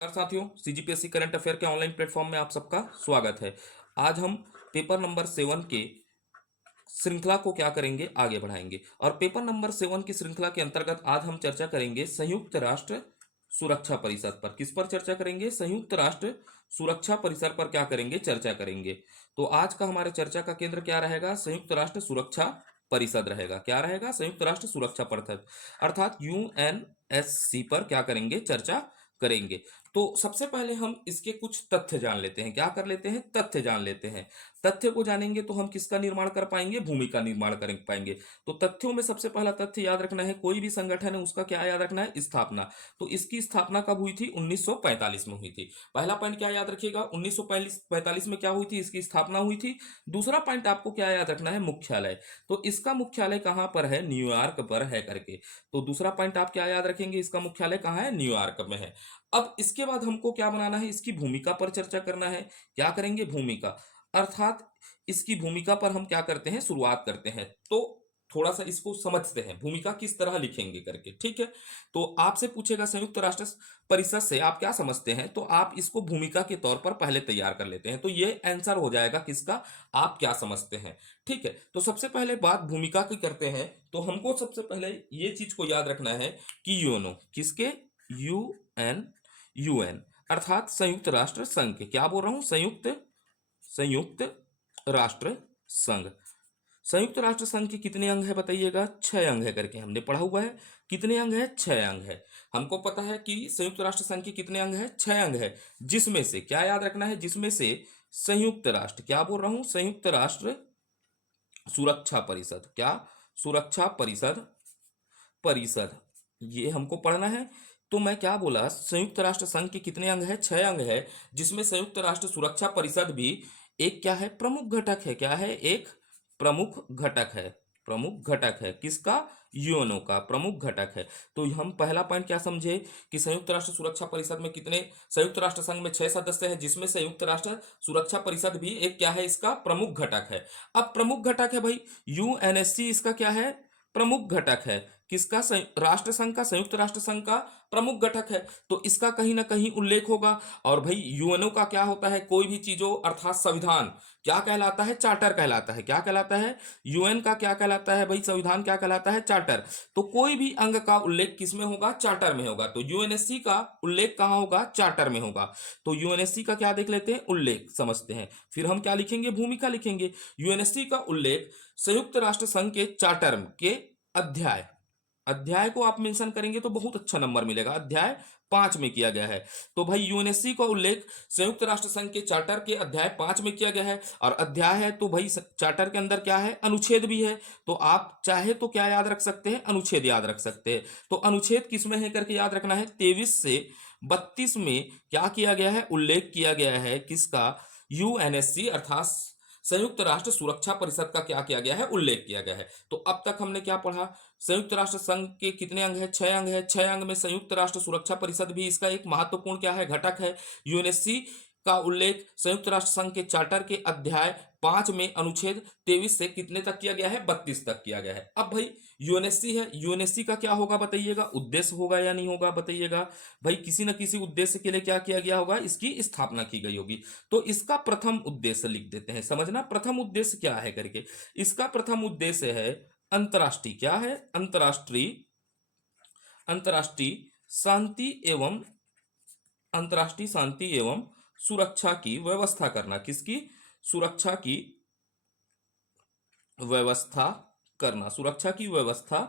नमस्कार साथियों, CGPSC current affair के ऑनलाइन प्लेटफॉर्म में आप सबका स्वागत है। आज हम पेपर नंबर 7 के श्रृंखला को क्या करेंगे, आगे बढ़ाएंगे। और पेपर नंबर 7 की श्रृंखला के अंतर्गत आज हम चर्चा करेंगे संयुक्त राष्ट्र सुरक्षा परिषद पर। किस पर चर्चा करेंगे? संयुक्त राष्ट्र सुरक्षा परिषद पर क्या करेंगे, चर्चा करेंगे। तो आज का हमारे चर्चा का केंद्र क्या रहेगा? संयुक्त राष्ट्र सुरक्षा परिषद रहेगा। क्या रहेगा? संयुक्त राष्ट्र सुरक्षा परिषद अर्थात यूएनएससी पर क्या करेंगे, चर्चा करेंगे। तो सबसे पहले हम इसके कुछ तथ्य जान लेते हैं। क्या कर लेते हैं? तथ्य जान लेते हैं। तथ्य को जानेंगे तो हम किसका निर्माण कर पाएंगे? भूमि का निर्माण कर पाएंगे। तो तथ्यों में सबसे पहला तथ्य याद रखना है, कोई भी संगठन है उसका क्या याद रखना है? स्थापना। तो इसकी स्थापना कब हुई थी? 1945 में हुई थी। पहला पॉइंट क्या याद रखिएगा? 1945 में क्या हुई थी? इसकी स्थापना हुई थी। दूसरा पॉइंट आपको क्या याद रखना है? मुख्यालय। तो इसका मुख्यालय कहां पर है? न्यूयॉर्क पर है करके। तो दूसरा पॉइंट आप क्या याद रखेंगे? इसका मुख्यालय कहां है? न्यूयॉर्क में है। अब इसके बाद हमको क्या बनाना है? इसकी भूमिका पर चर्चा करना है। क्या करेंगे? भूमिका। अर्थात इसकी भूमिका पर हम क्या करते हैं? शुरुआत करते हैं। तो थोड़ा सा इसको समझते हैं, भूमिका किस तरह लिखेंगे करके। ठीक है, तो आपसे पूछेगा संयुक्त राष्ट्र परिषद से आप क्या समझते हैं, तो आप इसको भूमिका के तौर पर पहले तैयार कर लेते हैं। तो ये आंसर हो जाएगा किसका, आप क्या समझते हैं। ठीक है, तो सबसे पहले बात भूमिका की करते हैं। तो हमको सबसे पहले ये चीज को याद रखना है कि यूएनओ किसके? यूएन यूएन अर्थात संयुक्त राष्ट्र संघ के। क्या बोल रहा हूं? संयुक्त संयुक्त राष्ट्र संघ। संयुक्त राष्ट्र संघ के कितने अंग है बताइएगा? 6 अंग है करके हमने पढ़ा हुआ है। कितने अंग है? 6 अंग है। हमको पता है कि संयुक्त राष्ट्र संघ के कितने अंग है? 6 अंग है। जिसमें से क्या याद रखना है? जिसमें से संयुक्त राष्ट्र, क्या बोल रहा हूं? संयुक्त राष्ट्र सुरक्षा परिषद। क्या? सुरक्षा परिषद परिषद ये हमको पढ़ना है। तो मैं क्या बोला? संयुक्त राष्ट्र संघ के कितने अंग है? 6 अंग है। जिसमें संयुक्त राष्ट्र सुरक्षा परिषद भी एक क्या है? प्रमुख घटक है। क्या है? एक प्रमुख घटक है। प्रमुख घटक है किसका? यूएनओ का प्रमुख घटक है। तो हम पहला पॉइंट क्या समझे कि संयुक्त राष्ट्र सुरक्षा परिषद में कितने, संयुक्त राष्ट्र संघ में 6 सदस्य हैं, जिसमें संयुक्त राष्ट्र सुरक्षा परिषद भी एक क्या है? इसका प्रमुख घटक है। अब प्रमुख घटक है भाई, यूएनएससी इसका क्या है? प्रमुख घटक है। किसका? राष्ट्र संघ का, संयुक्त राष्ट्र संघ का प्रमुख घटक है। तो इसका कहीं ना कहीं उल्लेख होगा। और भाई यूएनओ का क्या होता है? कोई भी चीजों अर्थात संविधान क्या कहलाता है? चार्टर कहलाता है। क्या कहलाता है? यूएन का क्या कहलाता है भाई? संविधान क्या कहलाता है? चार्टर। तो कोई भी अंग का उल्लेख किस में होगा? चार्टर में होगा। तो यूएनएससी का उल्लेख कहां होगा? चार्टर में होगा। तो यूएनएससी का क्या देख लेते हैं? उल्लेख समझते हैं। फिर हम क्या लिखेंगे? भूमिका लिखेंगे। यूएनएससी का उल्लेख संयुक्त राष्ट्र संघ के चार्टर के अध्याय, अध्याय को आप मेंशन करेंगे तो बहुत अच्छा नंबर मिलेगा। अध्याय 5 में किया गया है। तो भाई यूएनएससी का उल्लेख संयुक्त राष्ट्र संघ के चार्टर के अध्याय 5 में किया गया है। और अध्याय है तो भाई चार्टर के अंदर क्या है? अनुच्छेद भी है। तो आप चाहे तो क्या याद रख सकते हैं? अनुच्छेद याद रख सकते हैं। तो अनुच्छेद किसमें है करके याद रखना है? 23 से 32 में क्या किया गया है? उल्लेख किया गया है किसका? यूएनएससी अर्थात संयुक्त राष्ट्र सुरक्षा परिषद का क्या किया गया है? उल्लेख किया गया है। तो अब तक हमने क्या पढ़ा? संयुक्त राष्ट्र संघ के कितने अंग है? 6 अंग है। 6 अंग में संयुक्त राष्ट्र सुरक्षा परिषद भी इसका एक महत्वपूर्ण क्या है? घटक है। यूएनएससी का उल्लेख संयुक्त राष्ट्र संघ के चार्टर के अध्याय 5 में अनुच्छेद 23 से कितने तक किया गया है? 32 तक किया गया है। अब भाई यूएनएससी है, यूएनएससी का क्या होगा बताइएगा? उद्देश्य होगा या नहीं होगा बताइएगा? भाई किसी न किसी उद्देश्य के लिए क्या किया गया होगा? इसकी स्थापना की गई होगी। तो इसका प्रथम उद्देश्य लिख देते हैं। समझना प्रथम उद्देश्य क्या है करके। इसका प्रथम उद्देश्य है अंतर्राष्ट्रीय, क्या है? अंतर्राष्ट्रीय, अंतर्राष्ट्रीय शांति एवं, अंतर्राष्ट्रीय शांति एवं सुरक्षा की व्यवस्था करना। किसकी? सुरक्षा की व्यवस्था करना। सुरक्षा की व्यवस्था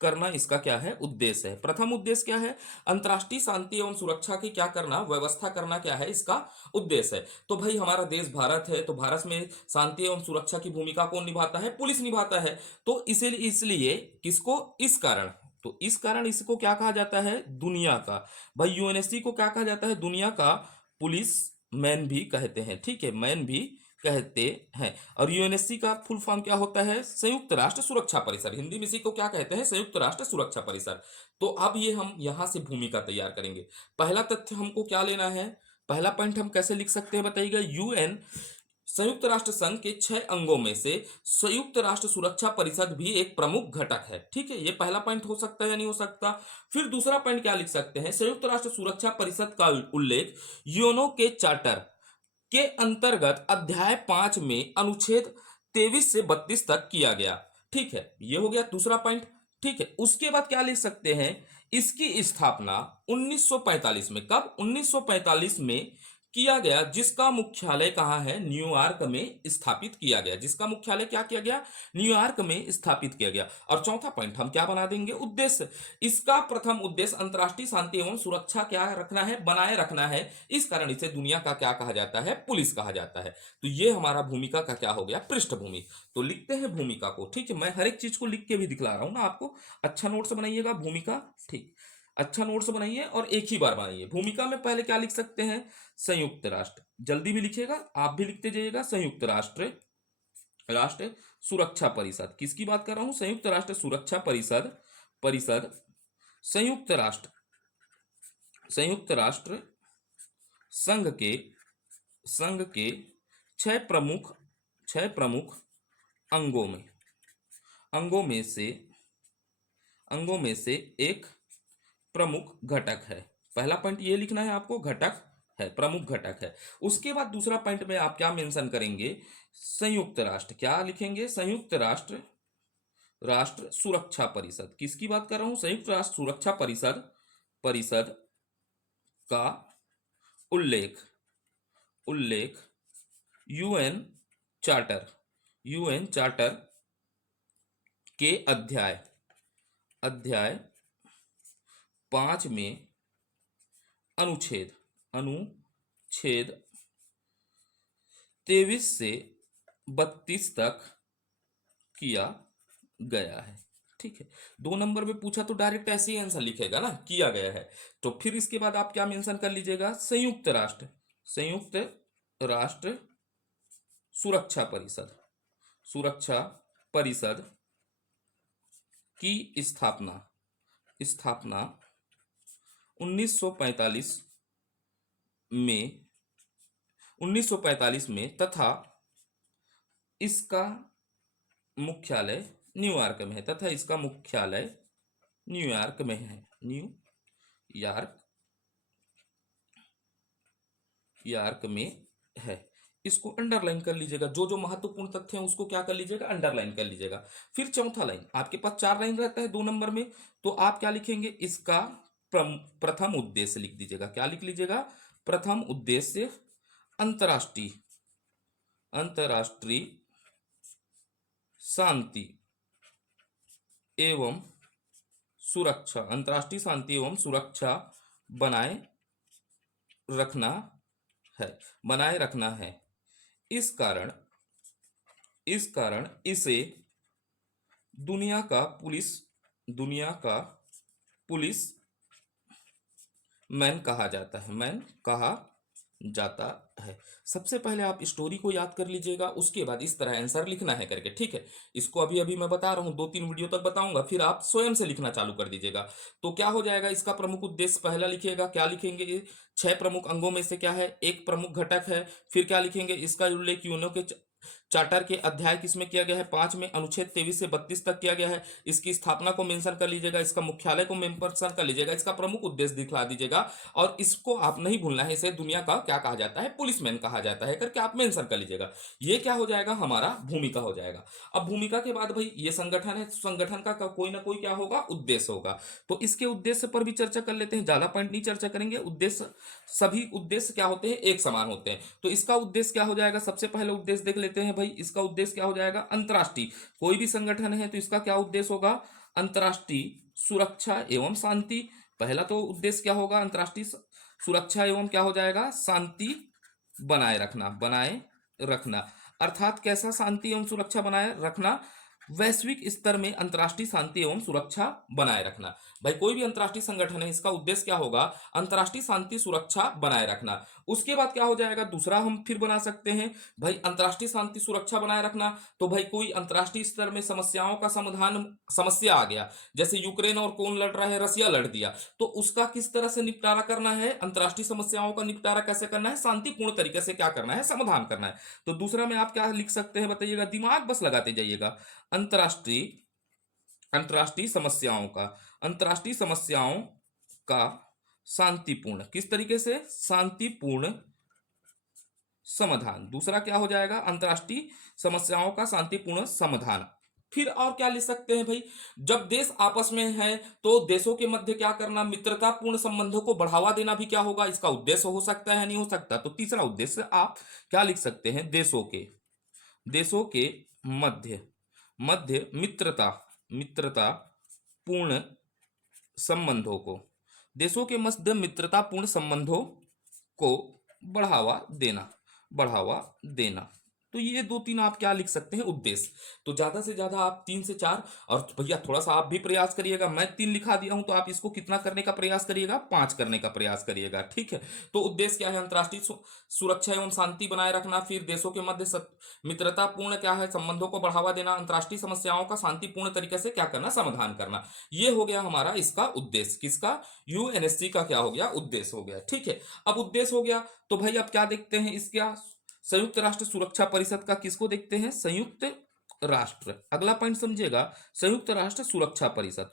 करना इसका क्या है? उद्देश्य है। प्रथम उद्देश्य क्या है? अंतर्राष्ट्रीय शांति एवं सुरक्षा की क्या करना? व्यवस्था करना क्या है इसका उद्देश्य है। तो भाई हमारा देश भारत है, तो भारत में शांति एवं सुरक्षा की भूमिका कौन निभाता है? पुलिस निभाता है। तो इसीलिए इसलिए किसको? इस कारण, तो इस कारण इसको क्या कहा जाता है? दुनिया का, भाई यूएनएससी को क्या कहा जाता है? दुनिया का पुलिस मैन भी कहते हैं। ठीक है, मैन भी कहते हैं। और यूएनएससी का फुल फॉर्म क्या होता है? संयुक्त राष्ट्र सुरक्षा परिषद। हिंदी में इसी को क्या कहते हैं? संयुक्त राष्ट्र सुरक्षा परिषद। तो अब ये हम यहां से भूमिका तैयार करेंगे। पहला तथ्य हमको क्या लेना है? पहला पॉइंट हम कैसे लिख सकते हैं बताइएगा? यूएन संयुक्त राष्ट्र संघ के 6 अंगों में से संयुक्त राष्ट्र सुरक्षा परिषद भी एक प्रमुख घटक है। ठीक है, ये पहला पॉइंट हो सकता है या नहीं हो सकता। फिर दूसरा पॉइंट क्या लिख सकते हैं, संयुक्त राष्ट्र सुरक्षा परिषद का उल्लेख यूएनओ के चार्टर के अंतर्गत अध्याय 5 में अनुच्छेद 23 से 32 तक किया गया। ठीक है, ये हो गया दूसरा पॉइंट। ठीक है, उसके बाद क्या लिख सकते हैं, इसकी स्थापना 1945 में, कब, 1945 में किया गया, जिसका मुख्यालय कहां है, न्यूयॉर्क में स्थापित किया गया। जिसका मुख्यालय क्या किया गया, न्यूयॉर्क में स्थापित किया गया। और चौथा पॉइंट हम क्या बना देंगे, उद्देश्य। इसका प्रथम उद्देश्य अंतर्राष्ट्रीय शांति एवं सुरक्षा क्या रखना है, बनाए रखना है। इस कारण इसे दुनिया का क्या कहा जाता है, पुलिस कहा जाता है। तो ये हमारा भूमिका का क्या हो गया, पृष्ठभूमि। तो लिखते हैं भूमिका को। ठीक है, मैं हर एक चीज को लिख के भी दिखला रहा हूं ना आपको। अच्छा नोट्स बनाइएगा भूमिका। ठीक, अच्छा नोट्स बनाइए और एक ही बार बनाइए। भूमिका में पहले क्या लिख सकते हैं, संयुक्त राष्ट्र, जल्दी भी लिखिएगा, आप भी लिखते जाइएगा। संयुक्त राष्ट्र राष्ट्र सुरक्षा परिषद, किसकी बात कर रहा हूं, संयुक्त राष्ट्र सुरक्षा परिषद। परिषद संयुक्त राष्ट्र संघ के छह प्रमुख अंगों में से एक प्रमुख घटक है। पहला पॉइंट ये लिखना है आपको, घटक है, प्रमुख घटक है। उसके बाद दूसरा पॉइंट में आप क्या मेंशन करेंगे, संयुक्त राष्ट्र, क्या लिखेंगे, संयुक्त राष्ट्र सुरक्षा परिषद। किसकी बात कर रहा हूं, संयुक्त राष्ट्र सुरक्षा परिषद का उल्लेख यूएन चार्टर के अध्याय 5 में अनुच्छेद 23 से 32 तक किया गया है। ठीक है, 2 नंबर में पूछा तो डायरेक्ट ऐसे ही आंसर लिखेगा ना, किया गया है। तो फिर इसके बाद आप क्या मेंशन कर लीजिएगा, संयुक्त राष्ट्र सुरक्षा परिषद की स्थापना 1945 में तथा इसका मुख्यालय न्यूयॉर्क में है, न्यूयॉर्क में है। इसको अंडरलाइन कर लीजिएगा, जो जो महत्वपूर्ण तथ्य हैं उसको क्या कर लीजिएगा, अंडरलाइन कर लीजिएगा। फिर चौथा लाइन, आपके पास 4 लाइन रहता है 2 नंबर में, तो आप क्या लिखेंगे, इसका प्रथम उद्देश्य लिख दीजिएगा। क्या लिख लीजिएगा, प्रथम उद्देश्य अंतरराष्ट्रीय शांति एवं सुरक्षा बनाए रखना है। इस कारण इसे दुनिया का पुलिस मैन कहा जाता है। सबसे पहले आप स्टोरी को याद कर लीजिएगा, उसके बाद इस तरह आंसर लिखना है करके। ठीक है, इसको अभी मैं बता रहा हूं, 2-3 वीडियो तक बताऊंगा, फिर आप स्वयं से लिखना चालू कर दीजिएगा। तो क्या हो जाएगा, इसका प्रमुख उद्देश्य पहला लिखिएगा, क्या लिखेंगे, 6 प्रमुख अंगों में से क्या है, एक प्रमुख घटक है। फिर क्या लिखेंगे, इसका उल्लेख यूएनओ के चार्टर के अध्याय किसमें किया गया है, 5 में, अनुच्छेद 23 से 32 तक किया गया है। इसकी स्थापना को मेंशन कर लीजिएगा, इसका मुख्यालय को मेंशन कर लीजिएगा, इसका प्रमुख उद्देश्य दिखला दीजिएगा, और इसको आप नहीं भूलना है, इसे दुनिया का क्या कहा जाता है, पुलिसमैन कहा जाता है करके आप मेंशन कर लीजिएगा। ये क्या हो जाएगा, हमारा भूमिका हो जाएगा। अब भूमिका के बाद भाई ये संगठन है, संगठन का कोई ना कोई क्या होगा, उद्देश्य होगा। तो इसके उद्देश्य पर भी चर्चा कर लेते हैं, ज्यादा पॉइंट नहीं चर्चा करेंगे। सभी उद्देश्य क्या होते हैं, एक समान होते हैं। तो इसका उद्देश्य क्या हो जाएगा, सबसे पहले उद्देश्य देख लेते हैं भाई। इसका उद्देश्य क्या हो जाएगा, अंतरराष्ट्रीय, कोई भी संगठन है तो इसका क्या उद्देश्य होगा, अंतरराष्ट्रीय सुरक्षा एवं शांति। पहला तो उद्देश्य क्या होगा, अंतरराष्ट्रीय सुरक्षा एवं क्या हो जाएगा, शांति बनाए रखना। अर्थात कैसा शांति एवं सुरक्षा बनाए रखना, वैश्विक स्तर में अंतरराष्ट्रीय शांति एवं सुरक्षा बनाए रखना। भाई कोई भी अंतरराष्ट्रीय संगठन है, इसका उद्देश्य क्या होगा, अंतरराष्ट्रीय शांति सुरक्षा बनाए रखना। उसके बाद क्या हो जाएगा, दूसरा हम फिर बना सकते हैं भाई अंतर्राष्ट्रीय शांति सुरक्षा बनाए रखना। तो भाई कोई अंतर्राष्ट्रीय स्तर में समस्याओं का समाधान, समस्या आ गया, जैसे यूक्रेन और कौन लड़ रहा है, रसिया लड़ दिया, तो उसका किस तरह से निपटारा करना है, अंतर्राष्ट्रीय समस्याओं का निपटारा कैसे करना है, शांतिपूर्ण तरीके से क्या करना है, समाधान करना है। तो दूसरा में आप क्या लिख सकते हैं बताइएगा, दिमाग बस लगाते जाइएगा। अंतर्राष्ट्रीय अंतर्राष्ट्रीय समस्याओं का, अंतर्राष्ट्रीय समस्याओं का शांतिपूर्ण, किस तरीके से, शांतिपूर्ण समाधान। दूसरा क्या हो जाएगा, अंतर्राष्ट्रीय समस्याओं का शांतिपूर्ण समाधान। फिर और क्या लिख सकते हैं भाई, जब देश आपस में है तो देशों के मध्य क्या करना, मित्रतापूर्ण संबंधों को बढ़ावा देना भी क्या होगा, इसका उद्देश्य हो सकता है, नहीं हो सकता। तो तीसरा उद्देश्य आप क्या लिख सकते हैं, देशों के मध्य मध्य मित्रता मित्रता पूर्ण संबंधों को, देशों के मध्य मित्रतापूर्ण संबंधों को बढ़ावा देना। तो ये दो तीन आप क्या लिख सकते हैं, उद्देश्य। तो ज्यादा से ज्यादा आप 3 से 4, और भैया थोड़ा सा आप भी प्रयास करिएगा, मैं 3 लिखा दिया हूं तो आप इसको कितना करने का प्रयास करिएगा, 5 करने का प्रयास करिएगा, ठीक है। तो उद्देश्य क्या है, अंतर्राष्ट्रीय सुरक्षा एवं शांति बनाए रखना, फिर देशों के मध्य मित्रतापूर्ण क्या है, संबंधों को बढ़ावा देना, अंतर्राष्ट्रीय समस्याओं का शांतिपूर्ण तरीके से क्या करना, समाधान करना। ये हो गया हमारा इसका उद्देश्य, किसका, यूएनएससी का क्या हो गया, उद्देश्य हो गया, ठीक है। अब उद्देश्य हो गया तो भाई अब क्या देखते हैं, इसका संयुक्त राष्ट्र सुरक्षा परिषद का किसको देखते हैं, संयुक्त राष्ट्र। अगला पॉइंट समझिएगा, संयुक्त राष्ट्र सुरक्षा परिषद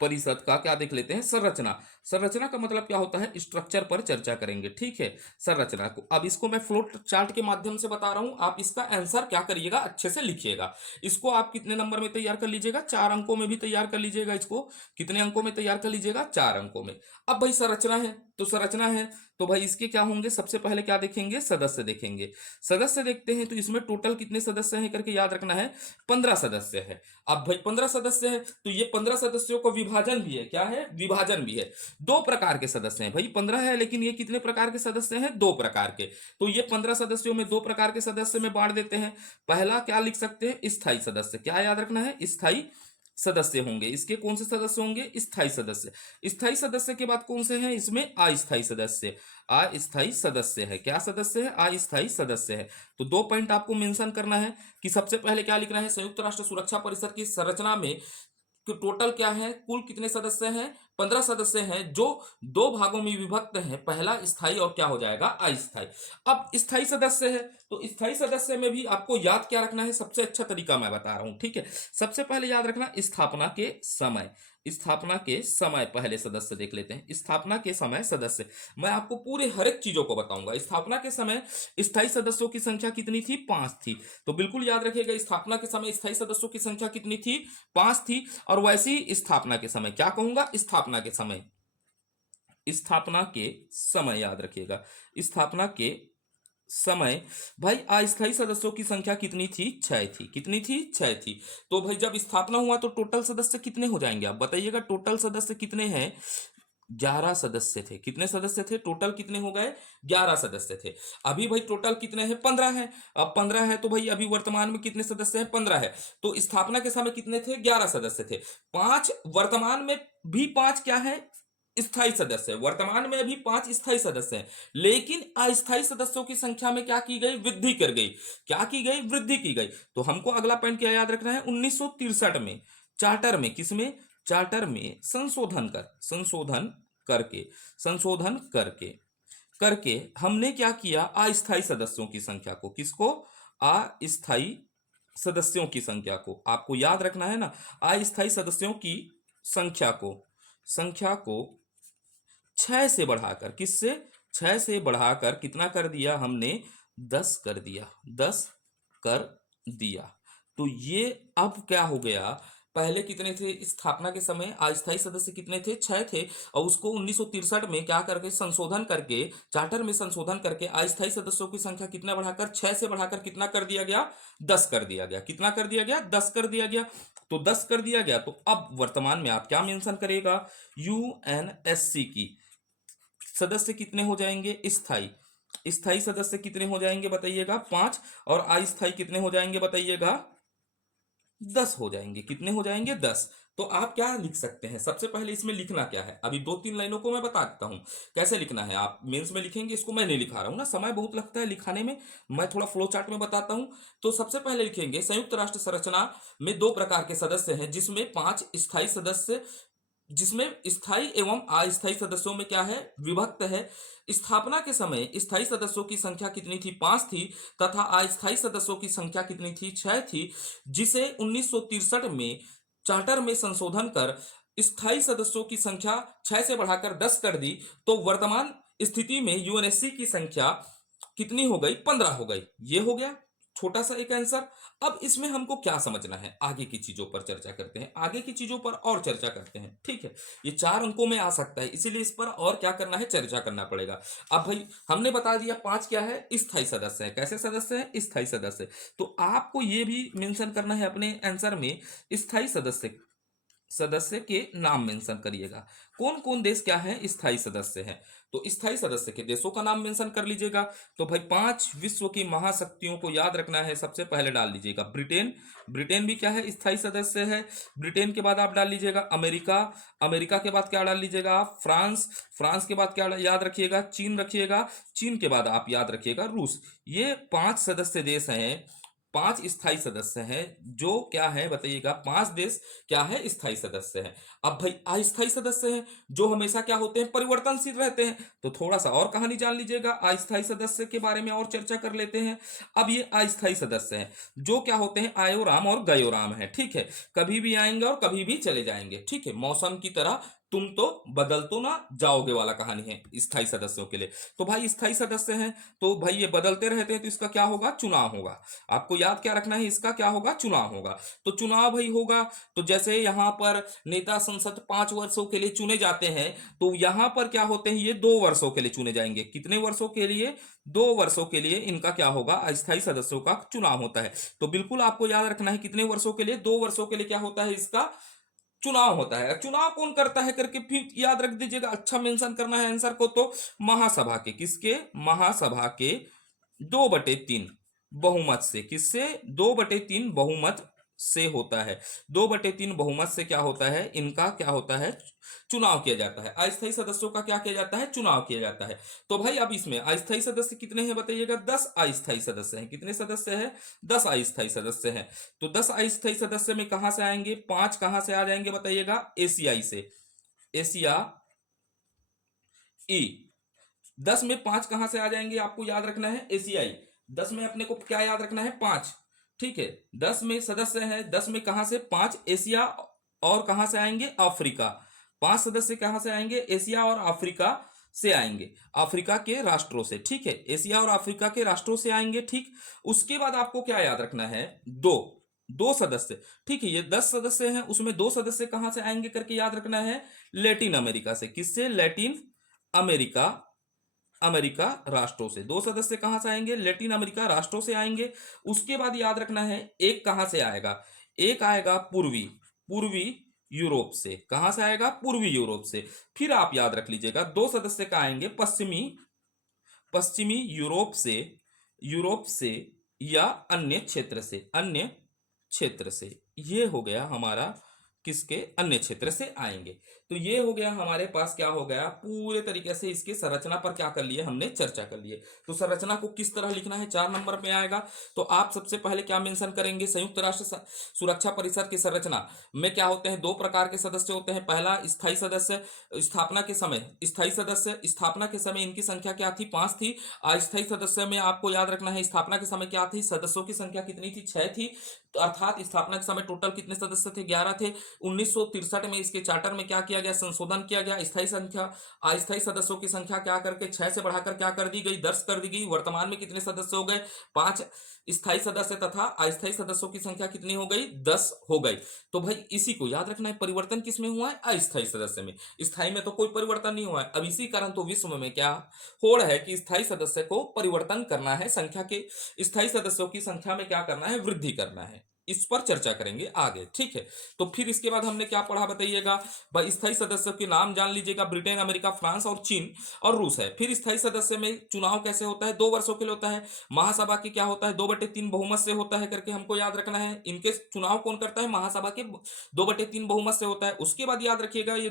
परिषद का क्या देख लेते हैं, संरचना। संरचना का मतलब क्या होता है, स्ट्रक्चर पर चर्चा करेंगे, ठीक है, संरचना को। अब इसको मैं फ्लोट चार्ट के माध्यम से बता रहा हूं, आप इसका आंसर क्या करिएगा, अच्छे से लिखिएगा। इसको आप कितने नंबर में तैयार कर लीजिएगा, 4 अंकों में भी तैयार कर लीजिएगा। इसको कितने अंकों में तैयार कर लीजिएगा, 4 अंकों में। अब भाई संरचना है तो संरचना है तो भाई इसके क्या होंगे, सबसे पहले क्या देखेंगे, सदस्य देखेंगे। सदस्य देखते हैं तो इसमें टोटल कितने सदस्य हैं करके याद रखना है, 15 सदस्य है। अब भाई 15 सदस्य है तो ये 15 सदस्यों को विभाजन भी है, क्या है, विभाजन भी है। 2 प्रकार के सदस्य हैं भाई, 15 है लेकिन ये कितने प्रकार के सदस्य हैं, 2 प्रकार के। तो ये 15 सदस्यों में 2 प्रकार के सदस्य में बांट देते हैं। पहला क्या लिख सकते हैं, स्थायी सदस्य, क्या याद रखना है, स्थायी सदस्य होंगे। इसके कौन से सदस्य होंगे, स्थायी सदस्य। स्थायी सदस्य के बाद कौन से हैं, इसमें अस्थायी सदस्य। अस्थायी सदस्य है, क्या सदस्य है, अस्थायी सदस्य है। तो 2 पॉइंट आपको मेंशन करना है कि सबसे पहले क्या लिखना है, संयुक्त राष्ट्र सुरक्षा परिषद की संरचना में तो टोटल क्या है, कुल कितने सदस्य हैं, 15 सदस्य हैं, जो 2 भागों में विभक्त हैं, पहला स्थायी और क्या हो जाएगा, अस्थायी। अब स्थायी सदस्य है तो स्थायी सदस्य में भी आपको याद क्या रखना है, सबसे अच्छा तरीका मैं बता रहा हूं, ठीक है। सबसे पहले याद रखना स्थापना के समय पहले सदस्य देख लेते हैं। स्थापना के समय सदस्य, मैं आपको पूरे हर एक चीजों को बताऊंगा। स्थापना के समय स्थायी सदस्यों की संख्या कितनी थी, 5 थी। तो बिल्कुल याद रखिएगा, स्थापना के समय स्थायी सदस्यों की संख्या कितनी थी, 5 थी। और वैसे ही स्थापना के समय, क्या कहूंगा, स्थापना के समय याद रखिएगा, स्थापना के समय भाई अस्थायी सदस्यों की संख्या कितनी थी, 6 थी। कितनी थी, 6 थी। तो भाई जब स्थापना हुआ तो टोटल सदस्य कितने हो जाएंगे, आप बताइएगा, टोटल सदस्य कितने हैं, 11 सदस्य थे। कितने सदस्य थे, टोटल कितने हो गए, 11 सदस्य थे। अभी भाई टोटल कितने हैं, 15 है। अब 15 है तो भाई अभी वर्तमान में कितने सदस्य हैं, 15 है। तो स्थापना के समय कितने थे, 11 सदस्य थे। 5 वर्तमान में भी 5 क्या है, स्थायी सदस्य है। वर्तमान में अभी 5 स्थायी सदस्य हैं, लेकिन अस्थायी सदस्यों की संख्या में क्या की गई, वृद्धि कर गई। क्या की गई, वृद्धि की गई। तो हमको अगला पॉइंट क्या याद रखना है, 1963 में चार्टर में, किसमें, चार्टर में संशोधन करके हमने क्या किया, अस्थायी सदस्यों की संख्या को, किसको, अस्थायी सदस्यों की संख्या को, आपको याद रखना है ना, अस्थायी सदस्यों की संख्या को 6 से बढ़ाकर, किससे, 6 से बढ़ाकर कितना कर दिया हमने, 10 कर दिया। तो ये अब क्या हो गया, पहले कितने थे, स्थापना के समय अस्थायी सदस्य कितने थे, 6 थे। और उसको 1963 में क्या करके, संशोधन करके, चार्टर में संशोधन करके अस्थायी सदस्यों की संख्या कितना बढ़ाकर, 6 से बढ़ाकर कितना कर दिया गया, 10 कर दिया गया। कितना कर दिया गया, 10 कर दिया गया। तो 10 कर दिया गया। तो अब वर्तमान में आप क्या मेंशन करेगा, यूएनएससी की सदस्य कितने हो जाएंगे, स्थायी सदस्य कितने हो जाएंगे बताइएगा, 5। और अस्थायी कितने हो जाएंगे बताइएगा, 10 हो जाएंगे। कितने हो जाएंगे, 10। तो आप क्या लिख सकते हैं, सबसे पहले इसमें लिखना क्या है, अभी 2-3 लाइनों को मैं बता देता हूं कैसे लिखना है। आप मेंस में लिखेंगे, इसको मैं नहीं लिखा रहा हूं ना, समय बहुत लगता है लिखाने में, मैं थोड़ा फ्लो चार्ट में बताता हूं। तो सबसे पहले लिखेंगे संयुक्त राष्ट्र संरचना में 2 प्रकार के सदस्य हैं, जिसमें 5 स्थायी सदस्य, जिसमें स्थायी एवं अस्थायी सदस्यों में क्या है, विभक्त है। स्थापना के समय स्थायी सदस्यों की संख्या कितनी थी, 5 थी, तथा अस्थायी सदस्यों की संख्या कितनी थी, 6 थी, जिसे 1963 में चार्टर में संशोधन कर स्थायी सदस्यों की संख्या 6 से बढ़ाकर 10 कर दी। तो वर्तमान स्थिति में यूएनएससी की संख्या कितनी हो गई, 15 हो गई। ये हो गया छोटा सा एक आंसर। अब इसमें हमको क्या समझना है, आगे की चीजों पर चर्चा करते हैं, आगे की चीजों पर और चर्चा करते हैं, ठीक है। ये 4 अंकों में आ सकता है, इसीलिए इस पर और क्या करना है, चर्चा करना पड़ेगा। अब भाई हमने बता दिया 5 क्या है, स्थायी सदस्य है। कैसे सदस्य है, स्थायी सदस्य। तो आपको ये भी मेंशन करना है अपने आंसर में, स्थायी सदस्य सदस्य के नाम मेंशन करिएगा। कौन कौन देश क्या है, स्थायी सदस्य हैं। तो स्थायी सदस्य के देशों का नाम मेंशन कर लीजिएगा। तो भाई 5 विश्व की महाशक्तियों को याद रखना है, सबसे पहले डाल लीजिएगा ब्रिटेन। ब्रिटेन भी क्या है, स्थायी सदस्य है। ब्रिटेन के बाद आप डाल लीजिएगा अमेरिका। अमेरिका के बाद क्या डाल लीजिएगा आप, फ्रांस। फ्रांस के बाद क्या याद रखिएगा, चीन रखिएगा। चीन के बाद आप याद रखिएगा रूस। ये 5 सदस्य देश हैं, 5 स्थायी सदस्य हैं। जो क्या है बताइएगा, 5 देश क्या है, स्थायी सदस्य हैं। अब भाई अस्थायी सदस्य हैं, जो हमेशा क्या होते हैं, परिवर्तनशील रहते हैं। तो थोड़ा सा और कहानी जान लीजिएगा, अस्थायी सदस्य के बारे में और चर्चा कर लेते हैं। अब ये अस्थायी सदस्य हैं, जो क्या होते हैं, आयो राम और गयो राम है, ठीक है। कभी भी आएंगे और कभी भी चले जाएंगे, ठीक है। मौसम की तरह तुम तो बदल तो ना जाओगे वाला कहानी है स्थायी सदस्यों के लिए। तो भाई स्थायी सदस्य हैं, तो भाई ये बदलते रहते हैं, तो इसका क्या होगा, चुनाव होगा। आपको याद क्या रखना है, इसका क्या होगा, चुनाव होगा। तो चुनाव भाई होगा, तो जैसे यहां पर नेता संसद 5 वर्षों के लिए चुने जाते हैं, तो यहां पर क्या होते हैं, ये 2 वर्षों के लिए चुने जाएंगे। कितने वर्षों के लिए, 2 वर्षों के लिए इनका क्या होगा, अस्थायी सदस्यों का चुनाव होता है। तो बिल्कुल आपको याद रखना है, कितने वर्षों के लिए, 2 वर्षों के लिए क्या होता है, इसका चुनाव होता है। चुनाव कौन करता है करके फिर याद रख दीजिएगा, अच्छा मेंशन करना है आंसर को। तो महासभा के, किसके, महासभा के 2/3 बहुमत से, किससे, 2/3 बहुमत से होता है। 2/3 बहुमत से क्या होता है, इनका क्या होता है, चुनाव किया जाता है। अस्थायी सदस्यों का क्या किया जाता है, चुनाव किया जाता है। तो भाई अब इसमें अस्थायी सदस्य कितने हैं बताइएगा, 10 अस्थायी सदस्य हैं। कितने सदस्य हैं, 10 अस्थायी सदस्य हैं। तो 10 अस्थायी सदस्य में कहां से आएंगे, 5 कहां से आ जाएंगे बताइएगा, एशियाई से, एशिया ई। 10 में 5 कहां से आ जाएंगे, आपको याद रखना है, एशियाई। 10 में अपने को क्या याद रखना है, 5, ठीक है। 10 में सदस्य हैं, 10 में कहां से, 5 एशिया, और कहां से आएंगे, अफ्रीका। 5 सदस्य कहां से आएंगे, एशिया और अफ्रीका से आएंगे, अफ्रीका के राष्ट्रों से, ठीक है। एशिया और अफ्रीका के राष्ट्रों से आएंगे, ठीक। उसके बाद आपको क्या याद रखना है, दो दो सदस्य, ठीक है। ये 10 सदस्य हैं, उसमें 2 सदस्य कहां से आएंगे करके याद रखना है, लैटिन अमेरिका से। किससे, लैटिन अमेरिका, अमेरिका राष्ट्रों से। 2 सदस्य कहां से आएंगे, लैटिन अमेरिका राष्ट्रों से आएंगे। उसके बाद याद रखना है, एक कहां से आएगा, एक आएगा पूर्वी, पूर्वी यूरोप से। कहां से आएगा, पूर्वी यूरोप से। फिर आप याद रख लीजिएगा, 2 सदस्य का आएंगे पश्चिमी, पश्चिमी यूरोप से, यूरोप से या अन्य क्षेत्र से, अन्य क्षेत्र से। ये हो गया हमारा, किसके, अन्य क्षेत्र से आएंगे। तो ये हो गया हमारे पास, क्या हो गया, पूरे तरीके से इसके संरचना पर क्या कर लिए हमने, चर्चा कर लिए। तो संरचना को किस तरह लिखना है, 4 नंबर पे आएगा। तो आप सबसे पहले क्या मेंशन करेंगे, संयुक्त राष्ट्र सुरक्षा परिषद की संरचना में क्या होते हैं, 2 प्रकार के सदस्य होते हैं। पहला स्थायी सदस्य, स्थापना के समय स्थायी सदस्य, स्थापना के समय इनकी संख्या क्या थी, 5 थी। अस्थायी सदस्य में आपको याद रखना है, स्थापना के समय क्या थी, सदस्यों की संख्या कितनी थी, 6 थी। तो अर्थात स्थापना के समय टोटल कितने सदस्य थे, 11 थे। 1963 में इसके चार्टर में क्या किया गया, संशोधन किया गया। स्थायी संख्या, अस्थायी सदस्यों की संख्या क्या करके 6 से बढ़ाकर क्या कर दी गई, 10 कर दी गई। वर्तमान में कितने सदस्य हो गए, 5 स्थायी सदस्य, तथा अस्थायी सदस्यों की संख्या कितनी हो गई, 10 हो गई। तो भाई इसी को याद रखना है, परिवर्तन किसमें हुआ है, अस्थायी सदस्य में। स्थायी में तो कोई परिवर्तन नहीं हुआ है। अब इसी कारण तो विश्व में क्या होड़ है कि स्थायी सदस्य को परिवर्तन करना है, संख्या के, स्थायी सदस्यों की संख्या में क्या करना है, वृद्धि करना है। इस पर चर्चा करेंगे आगे, ठीक है। तो फिर इसके बाद हमने क्या पढ़ा बताइएगा भाई, स्थायी सदस्यों के नाम जान लीजिएगा, ब्रिटेन, अमेरिका, फ्रांस और चीन और रूस है। फिर स्थायी सदस्य में चुनाव कैसे होता है, 2 वर्षों के लिए होता है। महासभा की क्या होता है, 2/3 बहुमत से होता है करके हमको याद रखना है। इनके चुनाव कौन करता है, महासभा के 2/3 बहुमत से होता है। उसके बाद याद रखिएगा ये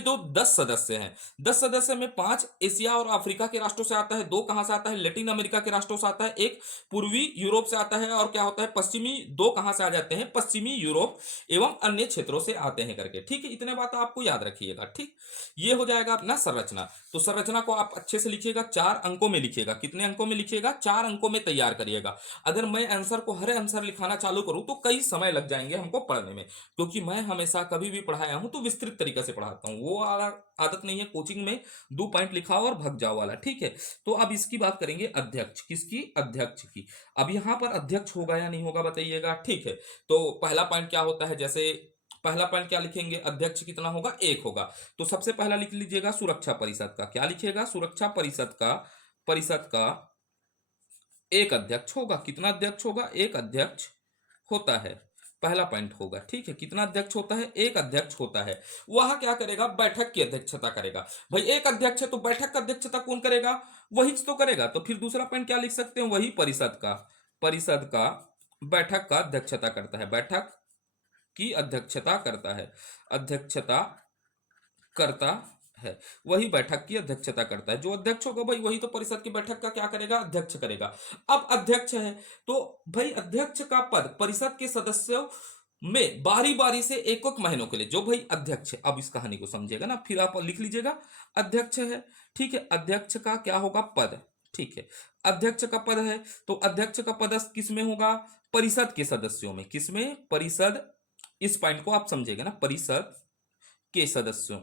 दो 10 सदस्य हैं। 10 सदस्य में 5 एशिया और अफ्रीका के राष्ट्रों से आता है, 2 कहां से आता है, लैटिन अमेरिका के राष्ट्रों से आता है, एक पूर्वी यूरोप से आता है, और क्या होता है पश्चिमी, 2 कहां से आ जाते हैं, पश्चिमी यूरोप एवं अन्य क्षेत्रों से आते हैं करके, ठीक है। इतने बात आपको याद रखिएगा, ठीक। ये हो जाएगा अपना संरचना। तो संरचना को आप अच्छे से लिखिएगा, 4 अंकों में लिखिएगा। कितने अंकों में लिखिएगा, 4 अंकों में तैयार करिएगा। अगर मैं आंसर को हर आंसर लिखाना चालू करूं तो कई समय लग जाएंगे हमको पढ़ने में, क्योंकि मैं हमेशा कभी भी पढ़ाया हूं तो विस्तृत तरीके से पढ़ाता हूं। वो वाला आदत नहीं है कोचिंग में 2 पॉइंट लिखाओ और भग जाओ वाला, ठीक है। तो अब इसकी बात करेंगे अध्यक्ष, किसकी, अध्यक्ष की। अब यहां पर अध्यक्ष होगा या नहीं होगा बताइएगा, ठीक है। तो पहला पॉइंट क्या होता है, जैसे पहला पॉइंट क्या लिखेंगे, अध्यक्ष कितना होगा, 1 होगा। तो सबसे पहला लिख लीजिएगा सुरक्षा परिषद का, क्या लिखिएगा, सुरक्षा परिषद का 1 अध्यक्ष होगा। कितना अध्यक्ष होगा, 1 अध्यक्ष होता है, पहला पॉइंट होगा, ठीक है। कितना अध्यक्ष होता है, 1 अध्यक्ष होता है। वह क्या करेगा, बैठक की अध्यक्षता करेगा। भाई 1 अध्यक्ष है तो बैठक का अध्यक्षता कौन करेगा, वही तो करेगा। तो फिर दूसरा पॉइंट क्या लिख सकते हैं, वही परिषद का बैठक का अध्यक्षता करता है, बैठक की अध्यक्षता करता है, अध्यक्षता करता है, वही बैठक की अध्यक्षता करता है। जो अध्यक्ष होगा भाई वही तो परिषद की बैठक का क्या करेगा, अध्यक्ष करेगा। अब अध्यक्ष है तो भाई अध्यक्ष का पद परिषद के सदस्यों में बारी बारी से एक एक महीनों के लिए, जो भाई अध्यक्ष है, अब इस कहानी को समझिएगा ना, फिर आप लिख लीजिएगा अध्यक्ष है, ठीक है। अध्यक्ष का क्या होगा, पद, ठीक है। अध्यक्ष का पद है तो अध्यक्ष का पद किसमें होगा, परिषद के सदस्यों में। किसमें, परिषद, इस पॉइंट को आप समझेगा ना, परिषद के सदस्यों,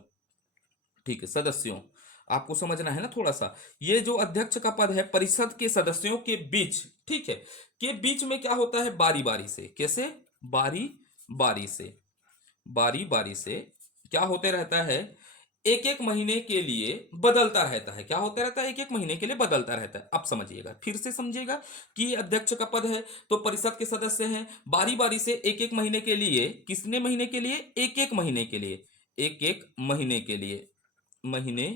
ठीक है, सदस्यों, आपको समझना है ना थोड़ा सा। ये जो अध्यक्ष का पद है परिषद के सदस्यों के बीच, ठीक है, के बीच में क्या होता है, बारी बारी से, कैसे, बारी बारी से, बारी बारी से क्या होते रहता है, एक एक महीने के लिए बदलता रहता है। क्या होता रहता है, एक एक महीने के लिए बदलता रहता है। अब समझिएगा, फिर से समझिएगा कि ये अध्यक्ष का पद है तो परिषद के सदस्य हैं, बारी बारी से एक एक महीने के लिए, किसने महीने के लिए, एक एक महीने के लिए, एक एक महीने के लिए, महीने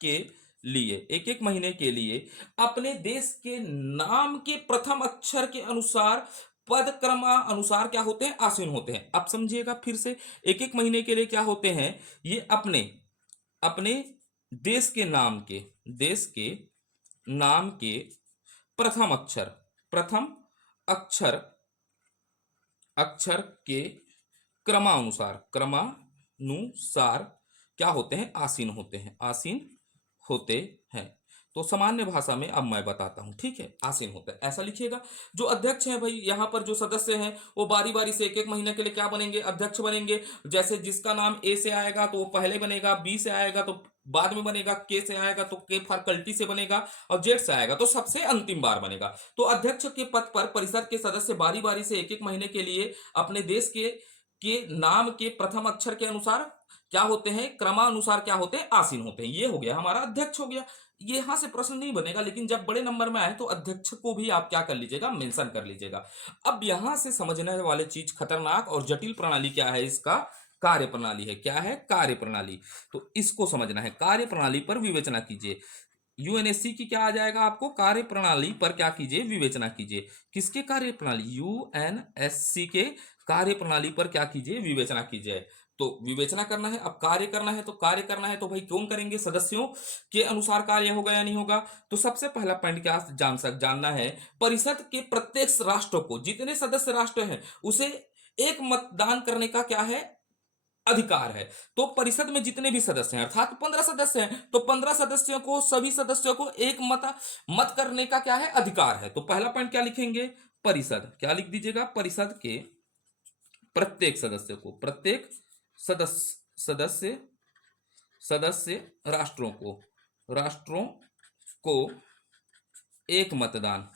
के लिए, एक एक महीने के लिए अपने देश के नाम के प्रथम अक्षर के अनुसार पद क्रमानुसार क्या होते हैं, आसीन होते हैं। अब समझिएगा फिर से, एक एक महीने के लिए क्या होते हैं, ये अपने अपने देश के नाम के प्रथम अक्षर, प्रथम अक्षर अक्षर के क्रमानुसार क्या होते हैं, आसीन होते हैं, आसीन होते हैं। तो सामान्य भाषा में अब मैं बताता हूं, ठीक है, आसीन होता है, ऐसा लिखिएगा। जो अध्यक्ष है भाई, यहां पर जो सदस्य हैं वो बारी बारी से एक एक महीने के लिए क्या बनेंगे, अध्यक्ष बनेंगे। जैसे जिसका नाम ए से आएगा तो वो पहले बनेगा, बी से आएगा तो बाद में बनेगा, के से आएगा तो के फैकल्टी से बनेगा, और जेड से आएगा तो सबसे अंतिम बार बनेगा। तो अध्यक्ष के पद पर परिषद के सदस्य बारी बारी से एक एक महीने के लिए अपने देश के नाम के प्रथम अक्षर के अनुसार क्या होते हैं, क्रमानुसार क्या होते हैं, आसीन होते हैं। ये हो गया हमारा अध्यक्ष हो गया। ये यहां से प्रश्न नहीं बनेगा, लेकिन जब बड़े नंबर में आए तो अध्यक्ष को भी आप क्या कर लीजिएगा, मेंशन कर लीजिएगा। अब यहां से समझने वाले चीज खतरनाक और जटिल प्रणाली क्या है, इसका कार्य प्रणाली है। क्या है, कार्य प्रणाली। तो इसको समझना है, कार्य प्रणाली पर विवेचना कीजिए। यूएनएससी की क्या आ जाएगा, आपको कार्य प्रणाली पर क्या कीजिए, विवेचना कीजिए। किसके कार्य प्रणाली, यूएनएससी के कार्य प्रणाली पर क्या कीजिए, विवेचना कीजिए। तो विवेचना करना है, अब कार्य करना है, तो कार्य करना है तो भाई कौन करेंगे, सदस्यों के अनुसार कार्य होगा या नहीं होगा। तो सबसे पहला पॉइंट क्या जानना है, परिषद के प्रत्येक राष्ट्र को, जितने सदस्य राष्ट्र हैं उसे एक मतदान करने का क्या है, अधिकार है। तो परिषद में जितने भी सदस्य हैं, अर्थात 15 सदस्य हैं, तो 15 सदस्यों को, सभी सदस्यों को एक मत करने का क्या है, अधिकार है। तो पहला पॉइंट क्या लिखेंगे, परिषद, क्या लिख दीजिएगा, परिषद के प्रत्येक सदस्य को, प्रत्येक सदस्य सदस्य राष्ट्रों को एक मतदान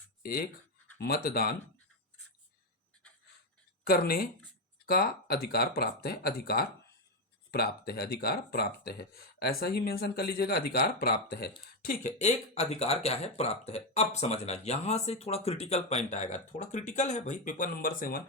करने का अधिकार प्राप्त है, अधिकार प्राप्त है, अधिकार प्राप्त है, ऐसा ही मेंशन कर लीजिएगा, अधिकार प्राप्त है। ठीक है, एक अधिकार क्या है, प्राप्त है। अब समझना, यहां से थोड़ा क्रिटिकल पॉइंट आएगा, थोड़ा क्रिटिकल है भाई पेपर नंबर 7,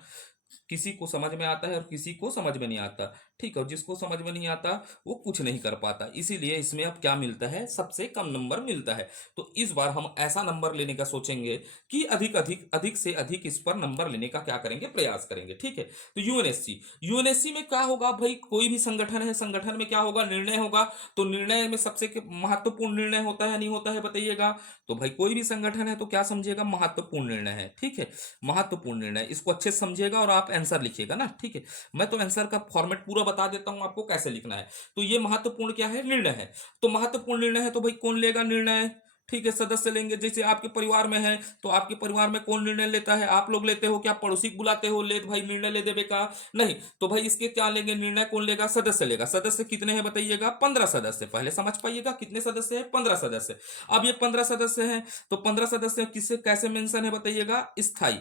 किसी को समझ में आता है और किसी को समझ में नहीं आता। ठीक है, और जिसको समझ में नहीं आता वो कुछ नहीं कर पाता, इसीलिए इसमें अब क्या मिलता है, सबसे कम नंबर मिलता है। तो इस बार हम ऐसा नंबर लेने का सोचेंगे कि अधिक से अधिक इस पर नंबर लेने का क्या करेंगे, प्रयास करेंगे। ठीक है, तो यूएनएससी, यूएनएससी में क्या होगा भाई, कोई भी संगठन है, संगठन में क्या होगा, निर्णय होगा। तो निर्णय में सबसे महत्वपूर्ण निर्णय होता है नहीं होता है, बताइएगा। तो भाई कोई भी संगठन है तो क्या समझिएगा, महत्वपूर्ण निर्णय है। ठीक है, महत्वपूर्ण निर्णय, इसको अच्छे से समझिएगा और आप आंसर लिखिएगा ना। ठीक है, मैं तो आंसर का फॉर्मेट पूरा बता देता हूं आपको कैसे लिखना है। तो ये महत्वपूर्ण क्या है, निर्णय है। तो महत्वपूर्ण निर्णय है तो भाई कौन लेगा निर्णय, ठीक है, सदस्य लेंगे। जैसे आपके परिवार में है तो आपके परिवार में कौन निर्णय लेता है, आप लोग लेते हो क्या, पड़ोसी को बुलाते हो, ले भाई निर्णय ले देवे का, नहीं। तो भाई इसके क्या लेंगे, निर्णय कौन लेगा, सदस्य लेगा। सदस्य कितने हैं बताइएगा, 15 सदस्य। पहले समझ पाइएगा कितने सदस्य हैं, 15 सदस्य। अब ये 15 सदस्य हैं तो 15 सदस्य किससे कैसे मेंशन है बताइएगा, स्थायी।